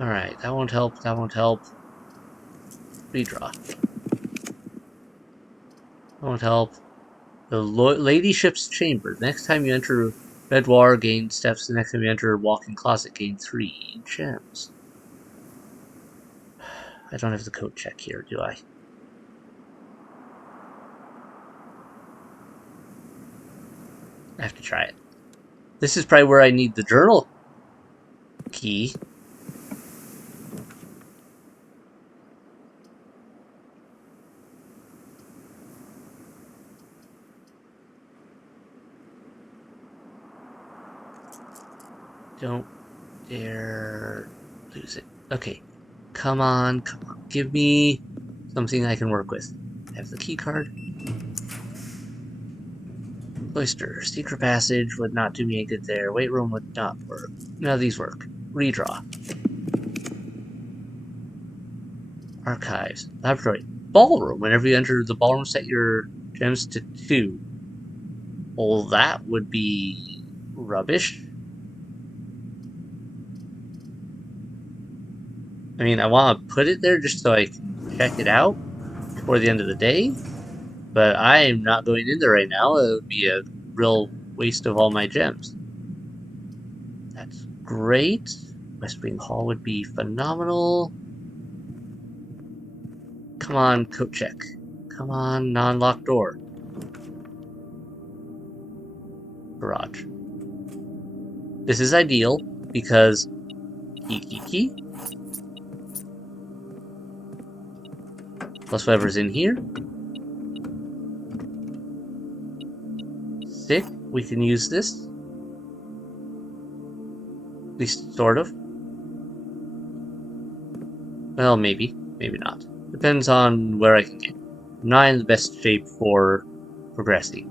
Alright, that won't help, that won't help. Redraw. That won't help. The Ladyship's Chamber. Next time you enter Redwar, gain steps. The next time you enter Walk-in Closet, gain 3 gems. I don't have the code check here, do I? I have to try it. This is probably where I need the journal key. Don't dare lose it. Okay. Come on, come on. Give me something I can work with. I have the key card. Cloister. Secret passage would not do me any good there. Weight room would not work. None of these work. Redraw. Archives. Laboratory. Ballroom. Whenever you enter the ballroom, set your gems to 2. Well, that would be rubbish. I mean, I want to put it there just so I can check it out before the end of the day, but I am not going in there right now. It would be a real waste of all my gems. That's great. West Wing Hall would be phenomenal. Come on, code check. Come on, non-locked door. Garage. This is ideal because key. Plus whatever's in here. Sick. We can use this. At least sort of. Well, maybe. Maybe not. Depends on where I can get. I'm not in the best shape for progressing.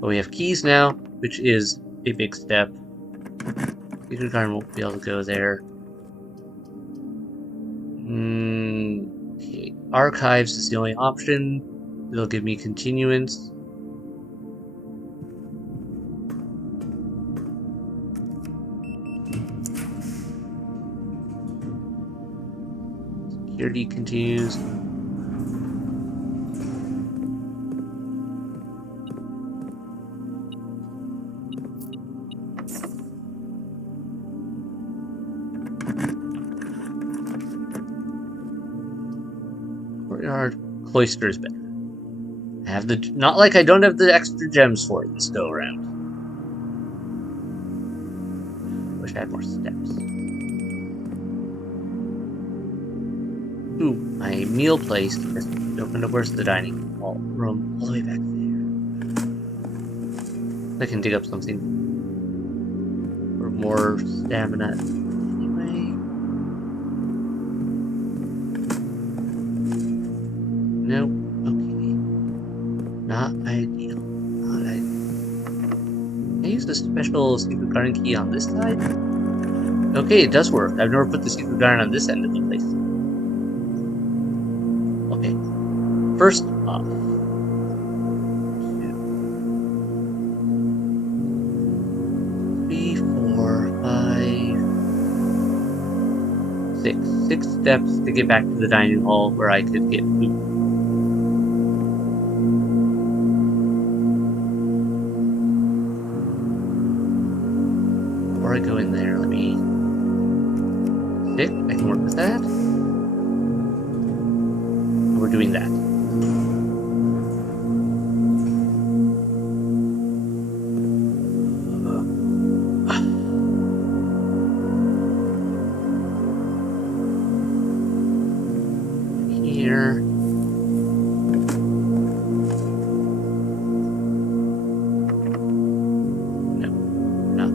But we have keys now, which is a big step. Secret Garden won't be able to go there. Okay. Archives is the only option. It'll give me continuance. Security continues. Courtyard. Cloister is better. I have the... Not like I don't have the extra gems for it this go around. Wish I had more steps. Ooh, my meal place. Just opened up. Where's the dining hall room? All the way back there. I can dig up something for more stamina. Anyway. Nope. Okay. Not ideal. Not ideal. Can I use the special secret garden key on this side? Okay, it does work. I've never put the secret garden on this end of the place. Okay. First off. 2, 3, 4, 5, 6. 6 steps to get back to the dining hall where I could get food. Before I go in there, let me... 6, I can work with that. We're doing that.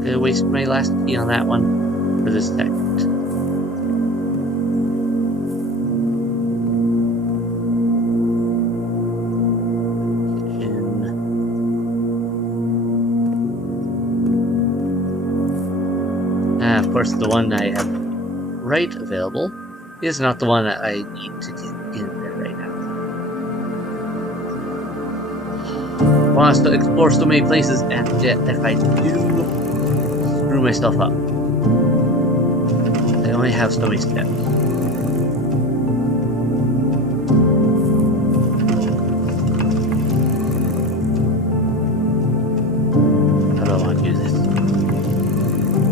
gonna waste my last key on that one for this second. Kitchen. Of course, the one I have right available is not the one that I need to get in there right now. I want us to explore so many places, and yet if I do screw myself up, I only have so many steps. How do I want to do this?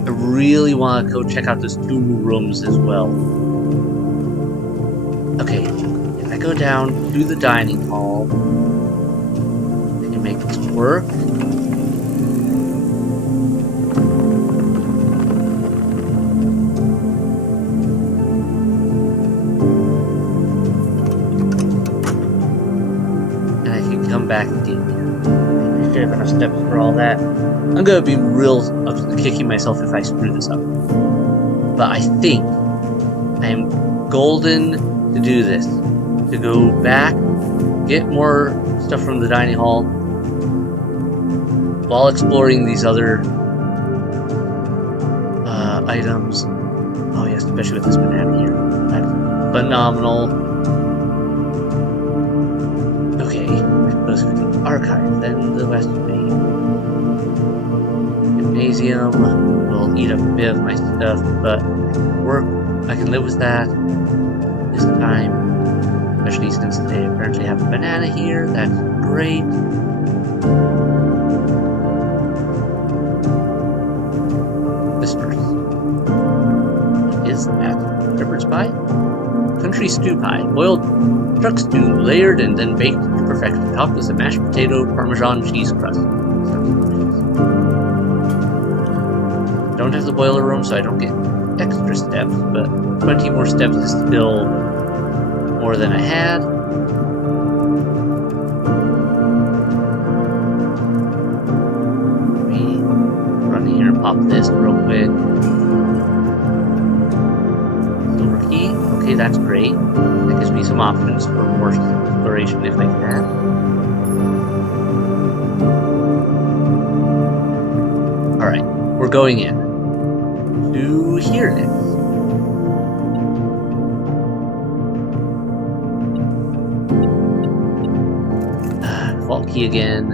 I really want to go check out those 2 new rooms as well. Okay, if I go down to the dining hall, I can make this work. And I can come back again. I should have enough steps for all that. I'm gonna be real kicking myself if I screw this up. But I think I am golden to do this. To go back, get more stuff from the dining hall, while exploring these other items. Oh yes, especially with this banana here. That's phenomenal. Okay, I suppose we can archive then the West Wing. Gymnasium will eat up a bit of my stuff, but I can live with that this time. Especially since they apparently have a banana here. That's great. Whispers. What is that? Shepherd's pie? Country stew pie. Boiled truck stew, layered and then baked to perfection. Topped with a mashed potato, Parmesan cheese crust. Don't have the boiler room, so I don't get extra steps, but 20 more steps is still more than I had. Let me run here and pop this real quick. Silver key. Okay, that's great. That gives me some options for more exploration if I can. Alright, we're going in. To here next. Vault key again.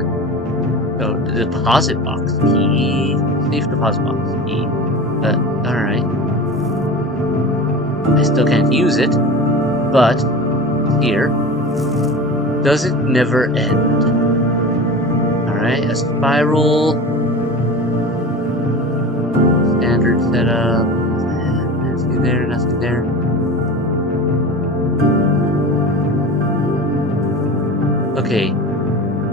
Oh, the deposit box key. Safe deposit box key. But, alright. I still can't use it. But, here. Does it never end? Alright, a spiral. Standard setup. Nothing there, nothing there. Okay.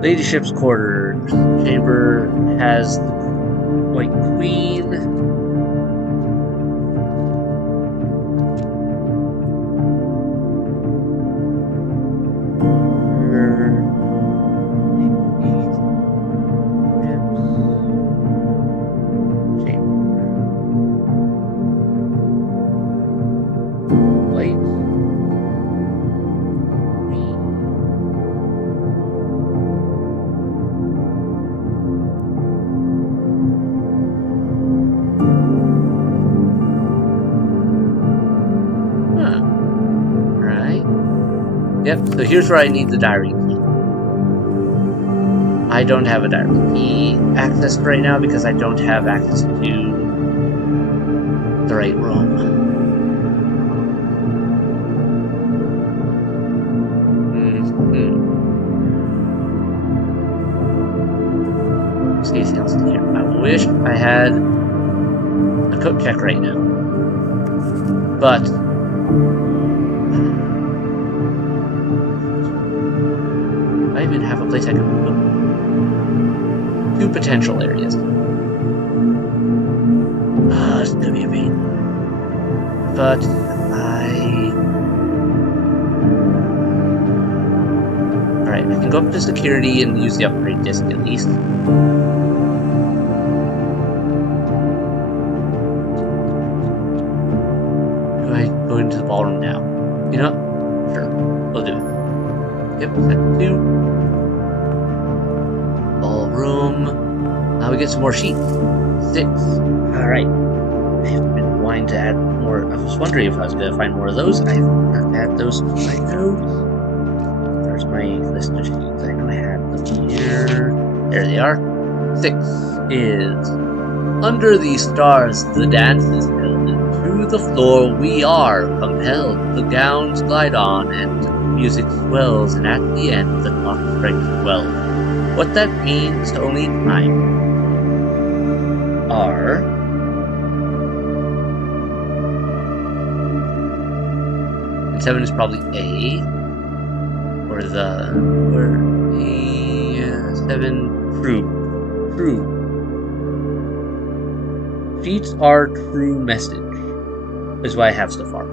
Ladyship's quarters. Chamber has the White Queen. Yep, so here's where I need the diary key. I don't have a diary key accessed right now because I don't have access to the right room. See anything else in here. I wish I had a cook check right now. But I even have a place I can put 2 potential areas. It's gonna be a pain. But Alright, I can go up to security and use the upgrade disc at least. We get some more sheets. 6. Alright. I've been wanting to add more. I was wondering if I was going to find more of those. I have not had those in my notes. There's my list of sheets. I know I had them here. There they are. 6 is under these stars the dance is held, and to the floor we are compelled. The gowns glide on, and music swells, and at the end the clock strikes 12. What that means to only time are and 7 is probably A, or the 7 true. Sheets are true message, is what I have so far.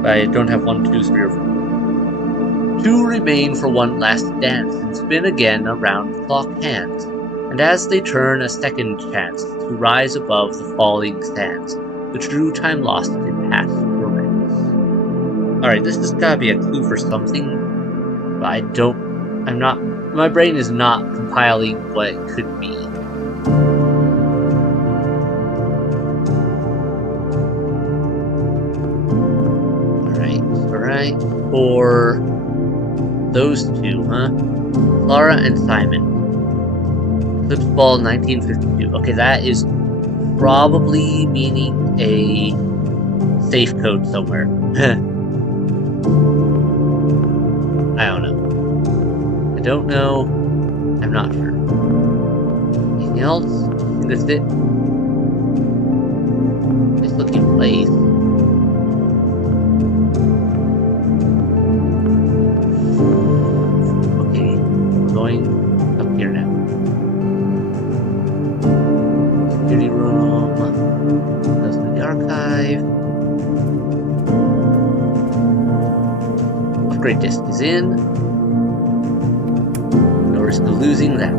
But I don't have 1, 2, 3, or 4. 2 remain for one last dance, and spin again around the clock hands. And as they turn, a second chance to rise above the falling sands, the true time lost in past romance. Alright, this has gotta be a clue for something, but my brain is not compiling what it could be. Alright, for those two, huh? Clara and Simon. Eclipse Ball 1952. Okay, that is probably meaning a safe code somewhere. I don't know. I'm not sure. Anything else? I think that's it. Nice looking place. Okay, we're going up here now. Security room. Goes to the archive. Upgrade disk is in. No risk of losing that.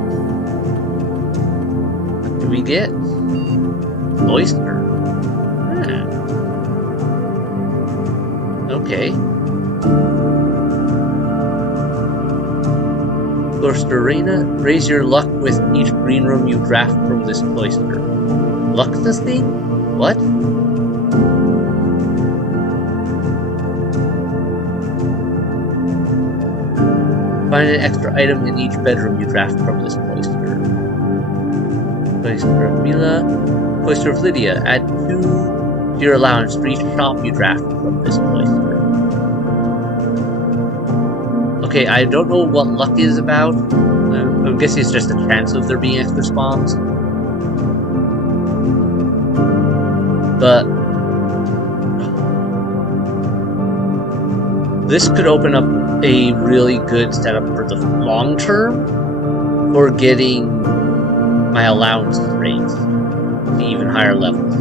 What do we get? Oyster. Okay. Cloisterina, raise your luck with each green room you draft from this cloister. Luck's this thing? What? Find an extra item in each bedroom you draft from this cloister. Cloister of Mila, Cloister of Lydia. Add 2 to your allowance for each shop you draft from this cloister. Okay, I don't know what luck is about. I'm guessing it's just a chance of there being extra spawns. But this could open up a really good setup for the long term for getting my allowance rates to even higher levels.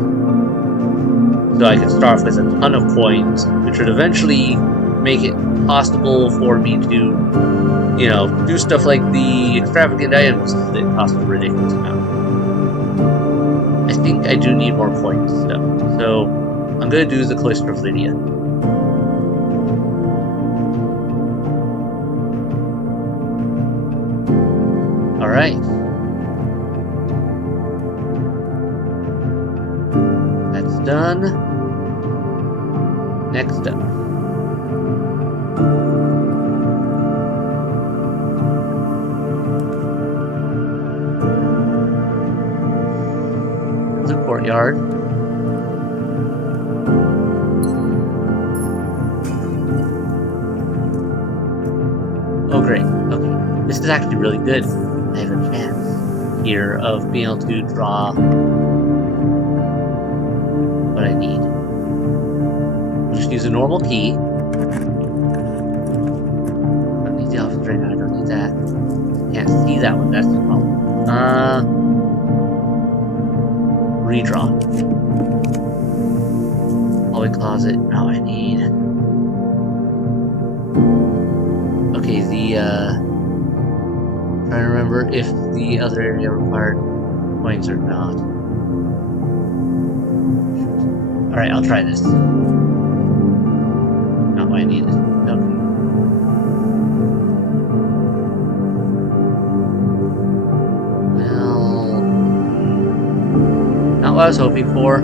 So I could start off with a ton of coins, which would eventually make it possible for me to, do stuff like the extravagant items that cost a ridiculous amount. I think I do need more coins though, so I'm gonna do the Cloister of Lydia. Alright. That's done. Next up. The courtyard. Oh great, okay. This is actually really good. I have a chance here of being able to draw what I need. I'll just use a normal key. I don't need the office right now, I don't need that. Can't see that one, that's the problem. Redraw. Hallway closet. Now I need. Okay, trying to remember if the other area required coins or not. Alright, I'll try this. Not what I needed. Okay. what I was hoping for.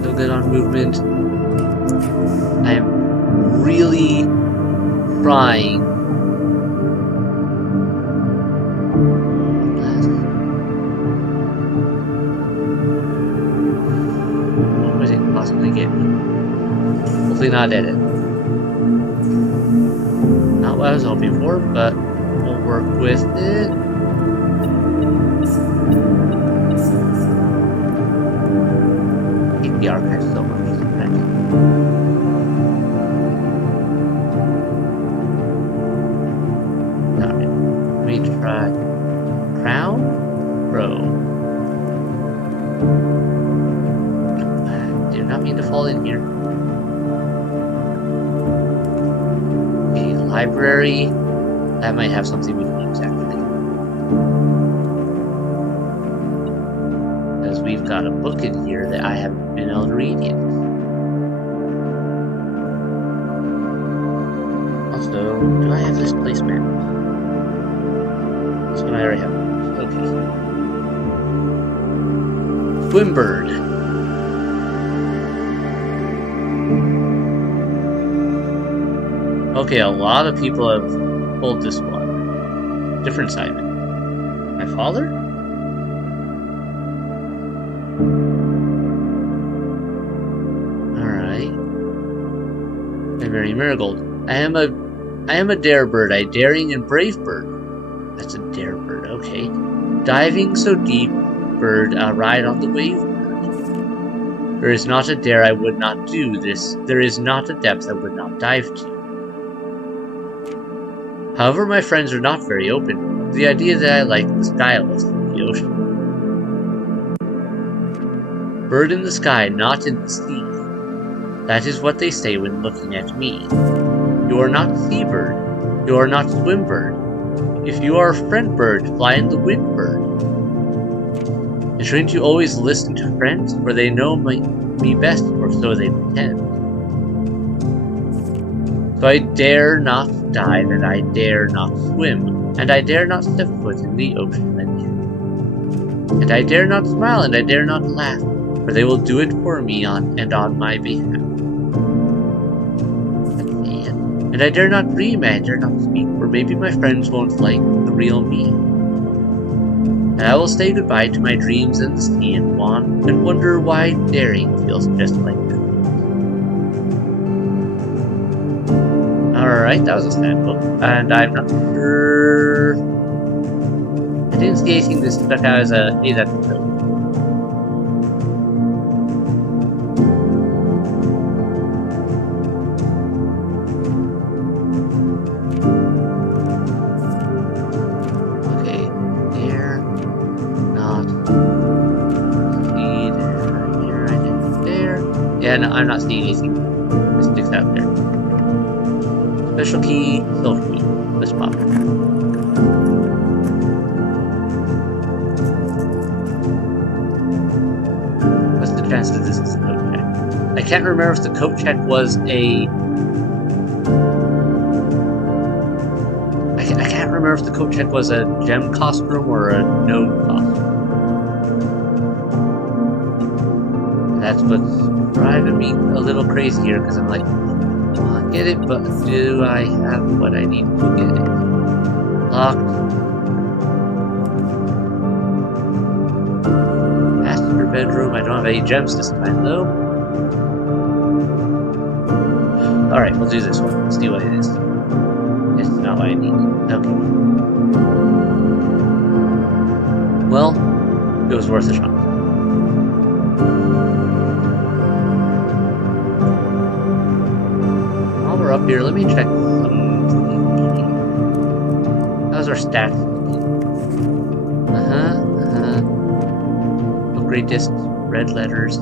Still good on movement. I am really trying. What was it possibly get me? Hopefully not edit. Not what I was hoping for, but we'll work with it. I hate the archive so much. Alright, let me try Crown Row. Did not mean to fall in here. A library. That might have something we can use actually. Because we've got a book in here that I haven't been able to read yet. Also, do I have this place map? This one I already have. Okay. Swimbird. Okay, a lot of people have pulled this one. Different Simon. My father? Alright. Mary Marigold. I am a dare bird, a daring and brave bird. That's a dare bird, okay. Diving so deep, bird, ride on the wave bird. There is not a dare I would not do this. There is not a depth I would not dive to. However, my friends are not very open to the idea that I like the sky less than the ocean. Bird in the sky, not in the sea. That is what they say when looking at me. You are not seabird. You are not swimbird. If you are a friend bird, fly in the wind bird. And shouldn't you always listen to friends, for they know me best, or so they pretend. So I dare not dive, and I dare not swim, and I dare not step foot in the ocean again. And I dare not smile, and I dare not laugh, for they will do it for me on my behalf. And I dare not dream, and I dare not speak, for maybe my friends won't like the real me. And I will say goodbye to my dreams and the sea and wonder why daring feels just like that. Alright, that was a sad book, and I'm not sure. I didn't see anything that stuck out as a hey, that's good. Yeah, no, I'm not seeing anything that sticks out there. Special key, silver key. Let's pop it. What's the chance that this is a coat check? I can't remember if the coat check was a... I can't remember if the coat check was a gem costume or a gnome costume. That's what's driving me a little crazy here, because I'm like, well, I get it, but do I have what I need to get it? Locked. Master bedroom. I don't have any gems this time, though. Alright, we'll do this one. Let's see what it is. It's not what I need. Okay. Well, it was worth a shot. Up here, let me check something. How's our stats? Upgrade discs, red letters.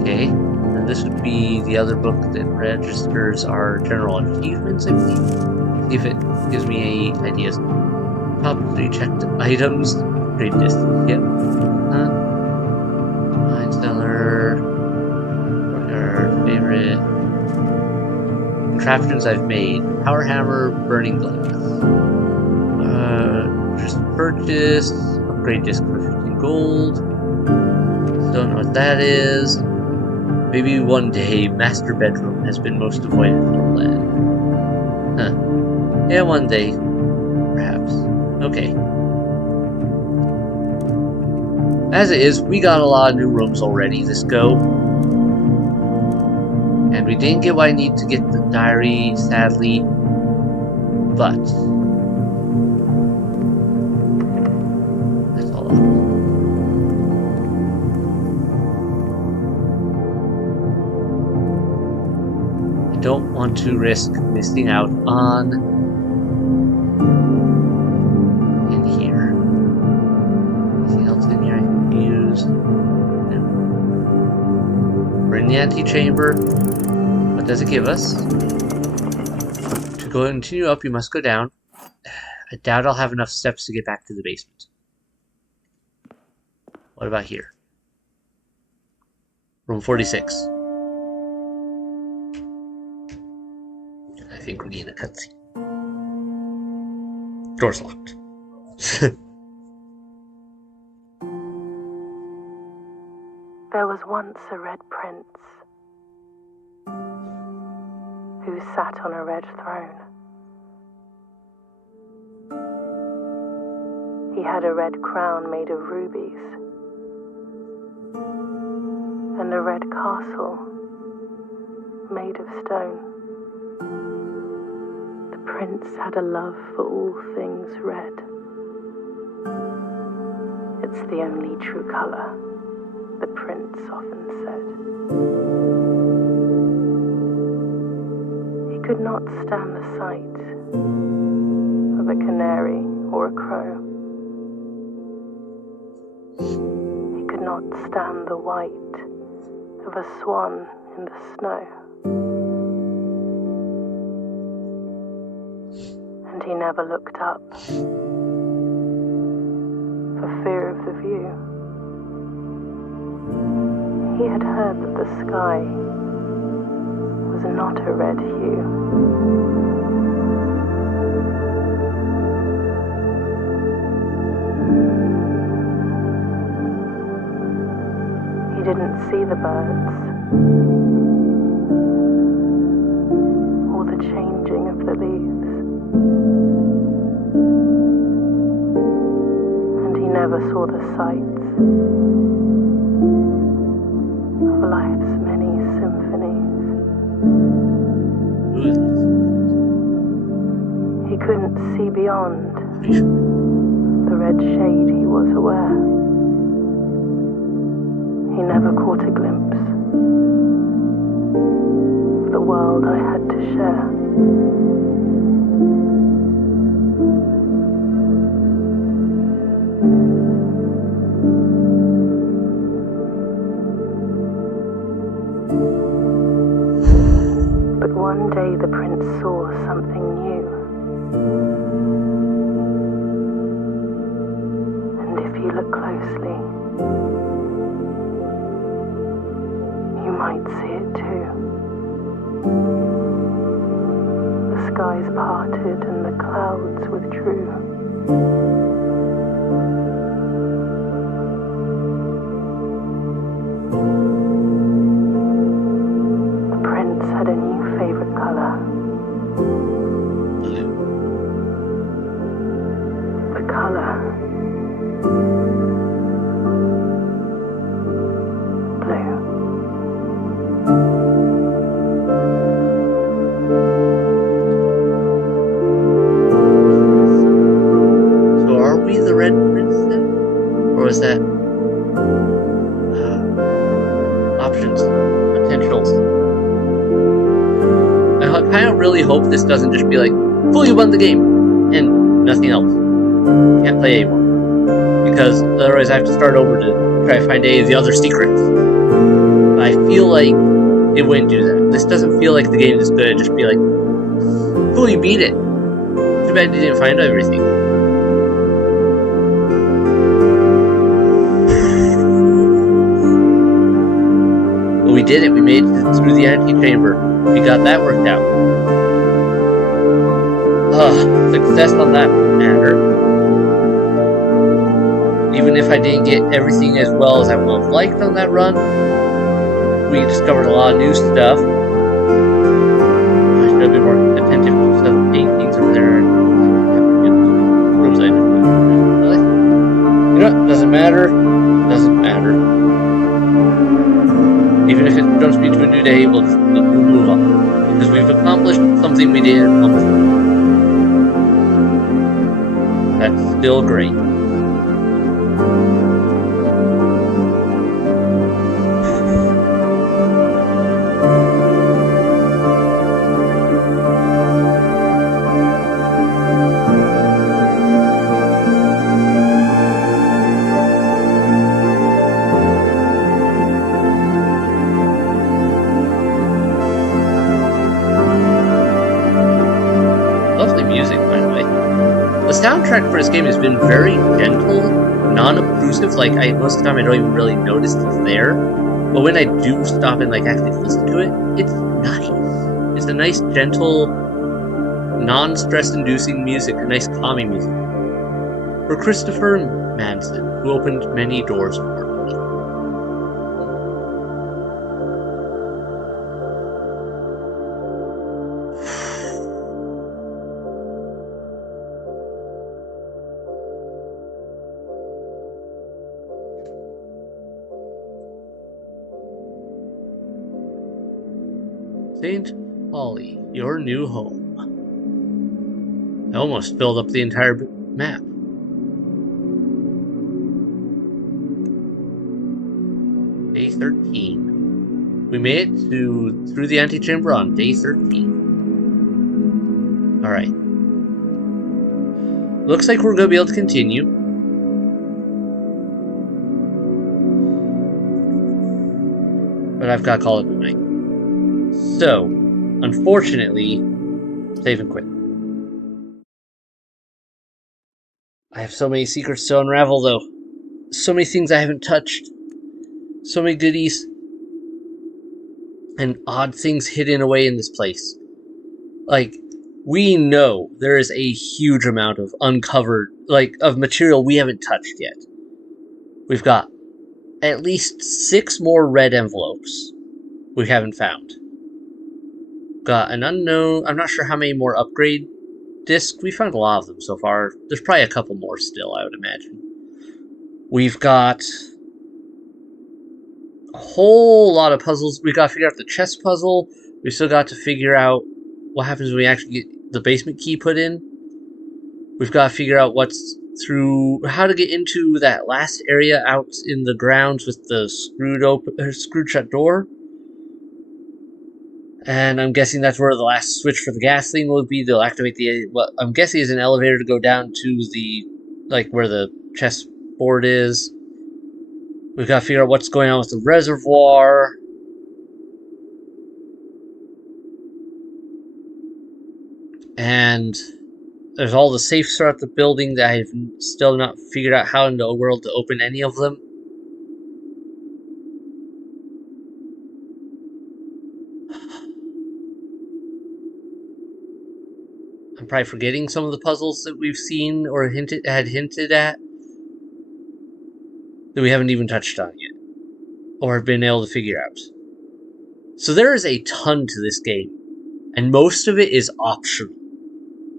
Okay, and this would be the other book that registers our general achievements, I believe. See if it gives me any ideas. Top 3 checked items, upgrade discs. Yep. Mine stellar. Our favorite contraptions I've made. Power hammer, burning glass. Just purchase. Upgrade disc for 15 gold. Don't know what that is. Maybe one day, master bedroom has been most avoided for the land. Huh. Yeah, one day. Perhaps. Okay. As it is, we got a lot of new rooms already this go. And we didn't get what I need to get the diary, sadly. But that's all locked. I don't want to risk missing out on in here. Anything else in here I can use? No. We're in the antechamber. What does it give us? To continue up, you must go down. I doubt I'll have enough steps to get back to the basement. What about here? Room 46. I think we're getting a cutscene. Door's locked. There was once a red prince who sat on a red throne. He had a red crown made of rubies and a red castle made of stone. The prince had a love for all things red. It's the only true color, the prince often said. He could not stand the sight of a canary or a crow. He could not stand the white of a swan in the snow. And he never looked up for fear of the view. He had heard that the sky was not a red hue. He didn't see the birds or the changing of the leaves. And he never saw the sights of life's many symphonies. He couldn't see beyond the red shade he was aware. He never caught a glimpse of the world I had to share. But one day the prince saw something new. And if you look closely, you might see it too. The skies parted and the clouds withdrew. The prince had a new favorite color. Blue. The color blue. So are we the Red Prince then? Or is that options? Potentials? I kind of really hope this doesn't just be like, cool, you won the game, and nothing else. Can't play anymore. Because otherwise I have to start over to try to find any of the other secrets. I feel like it wouldn't do that. This doesn't feel like the game is good. It'd just be like, cool, you beat it. Too bad you didn't find everything. But we did it. We made it through the antechamber. We got that worked out. Success on that matter. Even if I didn't get everything as well as I would have liked on that run, we discovered a lot of new stuff. I should have been more attentive to some of the paintings over there. Rooms I just really? You know what? Doesn't matter. Doesn't matter. Even if it jumps me to a new day, we'll move on. Because we've accomplished something we didn't accomplish before. That's still great. Lovely music, by the way. The soundtrack for this game has been very gentle, non-obtrusive. Like most of the time, I don't even really notice it's there. But when I do stop and actually listen to it, it's nice. It's a nice, gentle, non-stress-inducing music, a nice, calming music. For Christopher Manson, who opened many doors for me. St. Pauli, your new home. I almost filled up the entire map. Day 13. We made it through the antechamber on day 13. Alright. Looks like we're going to be able to continue. But I've got to call it a night. So, unfortunately, save and quit. I have so many secrets to unravel, though. So many things I haven't touched. So many goodies. And odd things hidden away in this place. We know there is a huge amount of uncovered, of material we haven't touched yet. We've got at least 6 more red envelopes we haven't found. Got an unknown, I'm not sure how many more upgrade discs. We found a lot of them so far. There's probably a couple more still, I would imagine. We've got a whole lot of puzzles. We've got to figure out the chess puzzle. We still got to figure out what happens when we actually get the basement key put in. We've got to figure out how to get into that last area out in the grounds with the screwed shut door. And I'm guessing that's where the last switch for the gas thing will be. They'll activate what I'm guessing is an elevator to go down to the, where the chessboard is. We've got to figure out what's going on with the reservoir. And there's all the safes throughout the building that I've still not figured out how in the world to open any of them. I'm probably forgetting some of the puzzles that we've seen or hinted at that we haven't even touched on yet or have been able to figure out. So there is a ton to this game, and most of it is optional.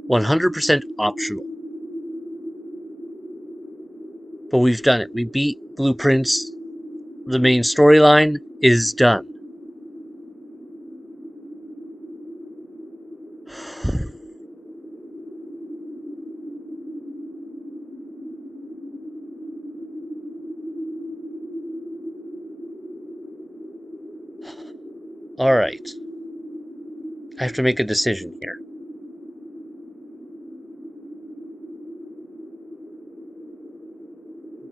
100% optional. But we've done it. We beat Blueprints. The main storyline is done. Alright. I have to make a decision here.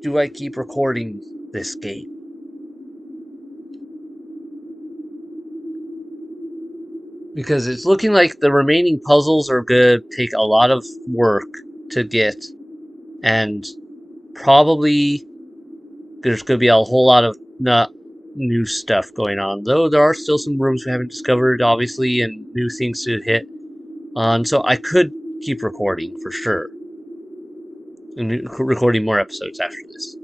Do I keep recording this game? Because it's looking like the remaining puzzles are going to take a lot of work to get. And probably there's going to be a whole lot of new stuff going on. Though there are still some rooms we haven't discovered, obviously, and new things to hit on. So I could keep recording for sure. And recording more episodes after this.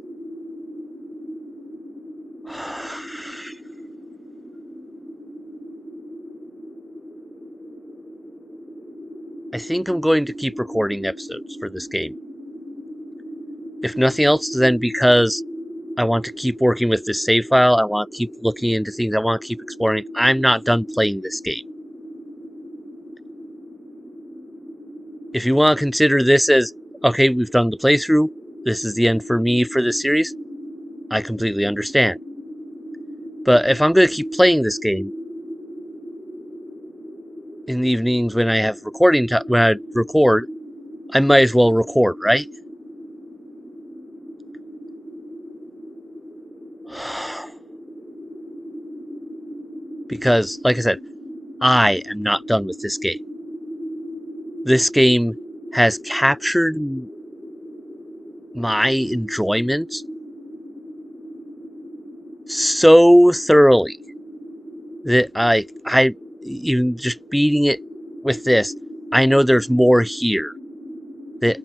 I think I'm going to keep recording episodes for this game. If nothing else, then because I want to keep working with this save file. I want to keep looking into things. I want to keep exploring. I'm not done playing this game. If you want to consider this as, okay, we've done the playthrough, this is the end for me for this series, I completely understand. But if I'm going to keep playing this game in the evenings when I have recording time, when I record, I might as well record, right? Because, like I said, I am not done with this game. This game has captured my enjoyment so thoroughly that I even just beating it with this, I know there's more here that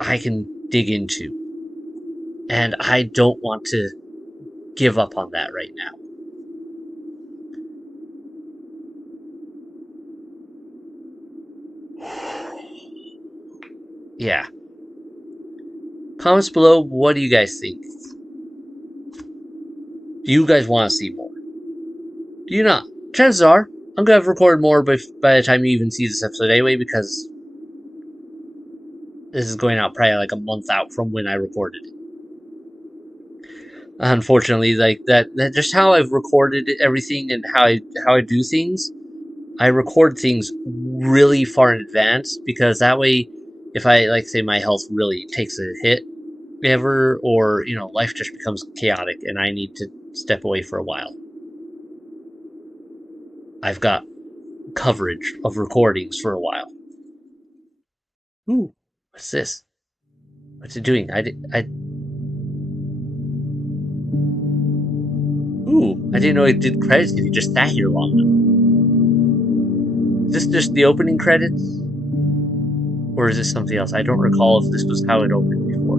I can dig into. And I don't want to give up on that right now. Yeah. Comments below, what do you guys think? Do you guys want to see more? Do you not? Chances are, I'm going to have recorded more by the time you even see this episode anyway, because this is going out probably like a month out from when I recorded it. Unfortunately, like that just how I've recorded everything and how I do things, I record things really far in advance, because that way, if I, like, say my health really takes a hit ever, or life just becomes chaotic and I need to step away for a while, I've got coverage of recordings for a while. Ooh, what's this? What's it doing? I didn't know it did credits if you just sat here long enough. Is this just the opening credits? Or is this something else? I don't recall if this was how it opened before.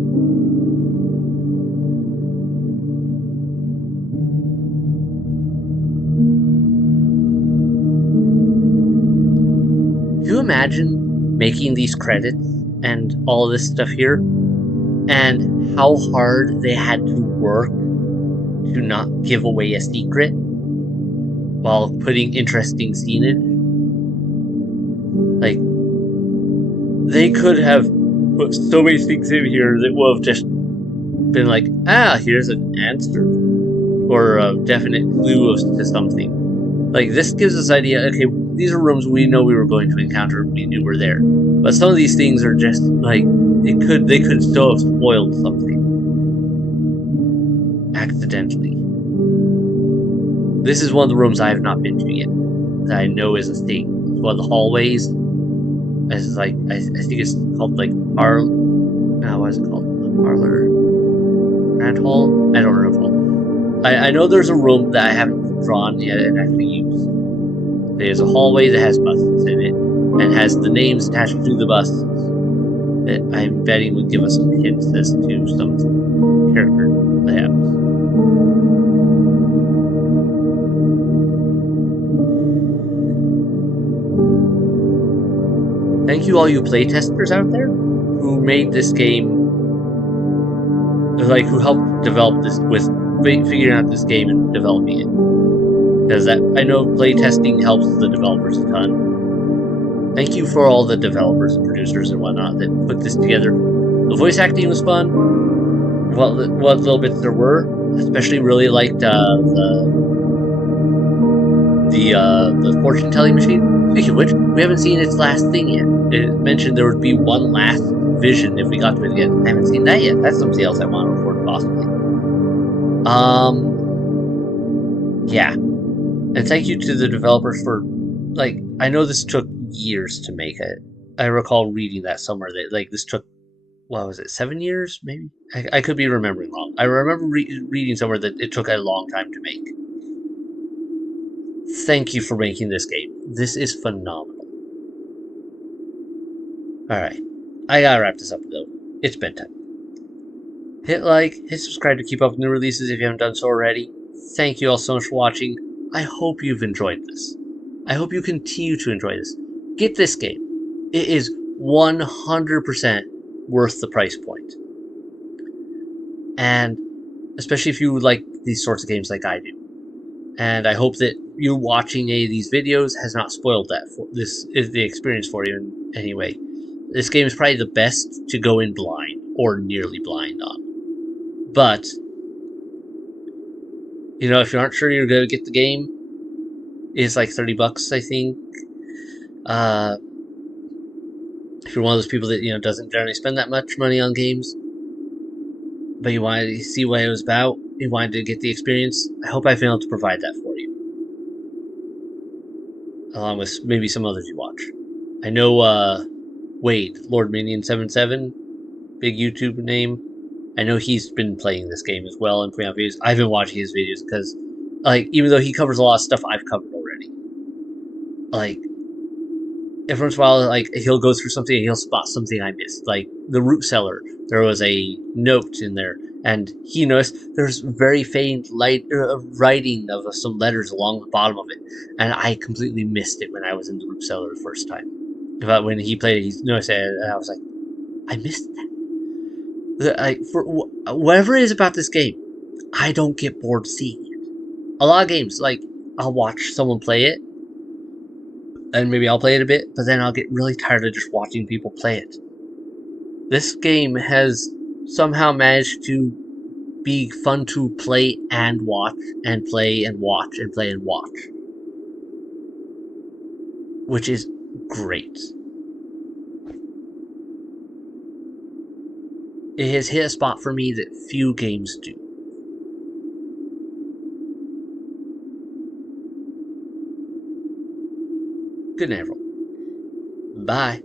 Can you imagine making these credits and all this stuff here, and how hard they had to work to not give away a secret while putting interesting scenage? Like, they could have put so many things in here that would have just been like, here's an answer, or a definite clue to something. Like, this gives us idea, okay, these are rooms we know we were going to encounter, we knew were there. But some of these things are just, like, they could still have spoiled something. Accidentally. This is one of the rooms I have not been to yet, that I know is a thing. It's one of the hallways. It's like, I think it's called, like, what is it called? The parlor? Grand hall? I don't remember. I know there's a room that I haven't drawn yet and actually used. There's a hallway that has buses in it, and has the names attached to the buses that I'm betting would give us some hints as to some character layouts. Thank you all you playtesters out there who made this game, like, who helped develop this, with figuring out this game and developing it. Because I know playtesting helps the developers a ton. Thank you for all the developers and producers and whatnot that put this together. The voice acting was fun. What little bits there were, especially really liked the fortune telling machine. Speaking of which, we haven't seen its last thing yet. It mentioned there would be one last vision if we got to it again. I haven't seen that yet. That's something else I want to record possibly. Yeah. And thank you to the developers for, like, I know this took years to make it. I recall reading that somewhere that, like, this took, what was it, 7 years maybe? I could be remembering wrong. I remember reading somewhere that it took a long time to make. Thank you for making this game. This is phenomenal. Alright, I gotta wrap this up though. It's bedtime. Hit like, hit subscribe to keep up with new releases if you haven't done so already. Thank you all so much for watching. I hope you've enjoyed this. I hope you continue to enjoy this. Get this game. It is 100% worth the price point. And especially if you like these sorts of games like I do. And I hope that you watching any of these videos has not spoiled that. This is the experience for you in any way. This game is probably the best to go in blind or nearly blind on. But if you aren't sure you're going to get the game, it's like $30, I think. Uh, if you're one of those people that doesn't generally spend that much money on games, but you wanted to see what it was about, you wanted to get the experience, I hope I've been able to provide that for you, along with maybe some others you watch. I know Wade, Lord Minion 77, big YouTube name. I know he's been playing this game as well and putting out videos. I've been watching his videos because, even though he covers a lot of stuff I've covered already, every once in a while, he'll go through something and he'll spot something I missed. Like the root cellar, there was a note in there, and he noticed there's very faint light writing of some letters along the bottom of it, and I completely missed it when I was in the root cellar the first time. But when he played it, he noticed it, and I was like, I missed that. For whatever it is about this game, I don't get bored seeing it. A lot of games, I'll watch someone play it, and maybe I'll play it a bit, but then I'll get really tired of just watching people play it. This game has somehow managed to be fun to play and watch, and play and watch, and play and watch, which is great. It has hit a spot for me that few games do. Good night, everyone. Bye.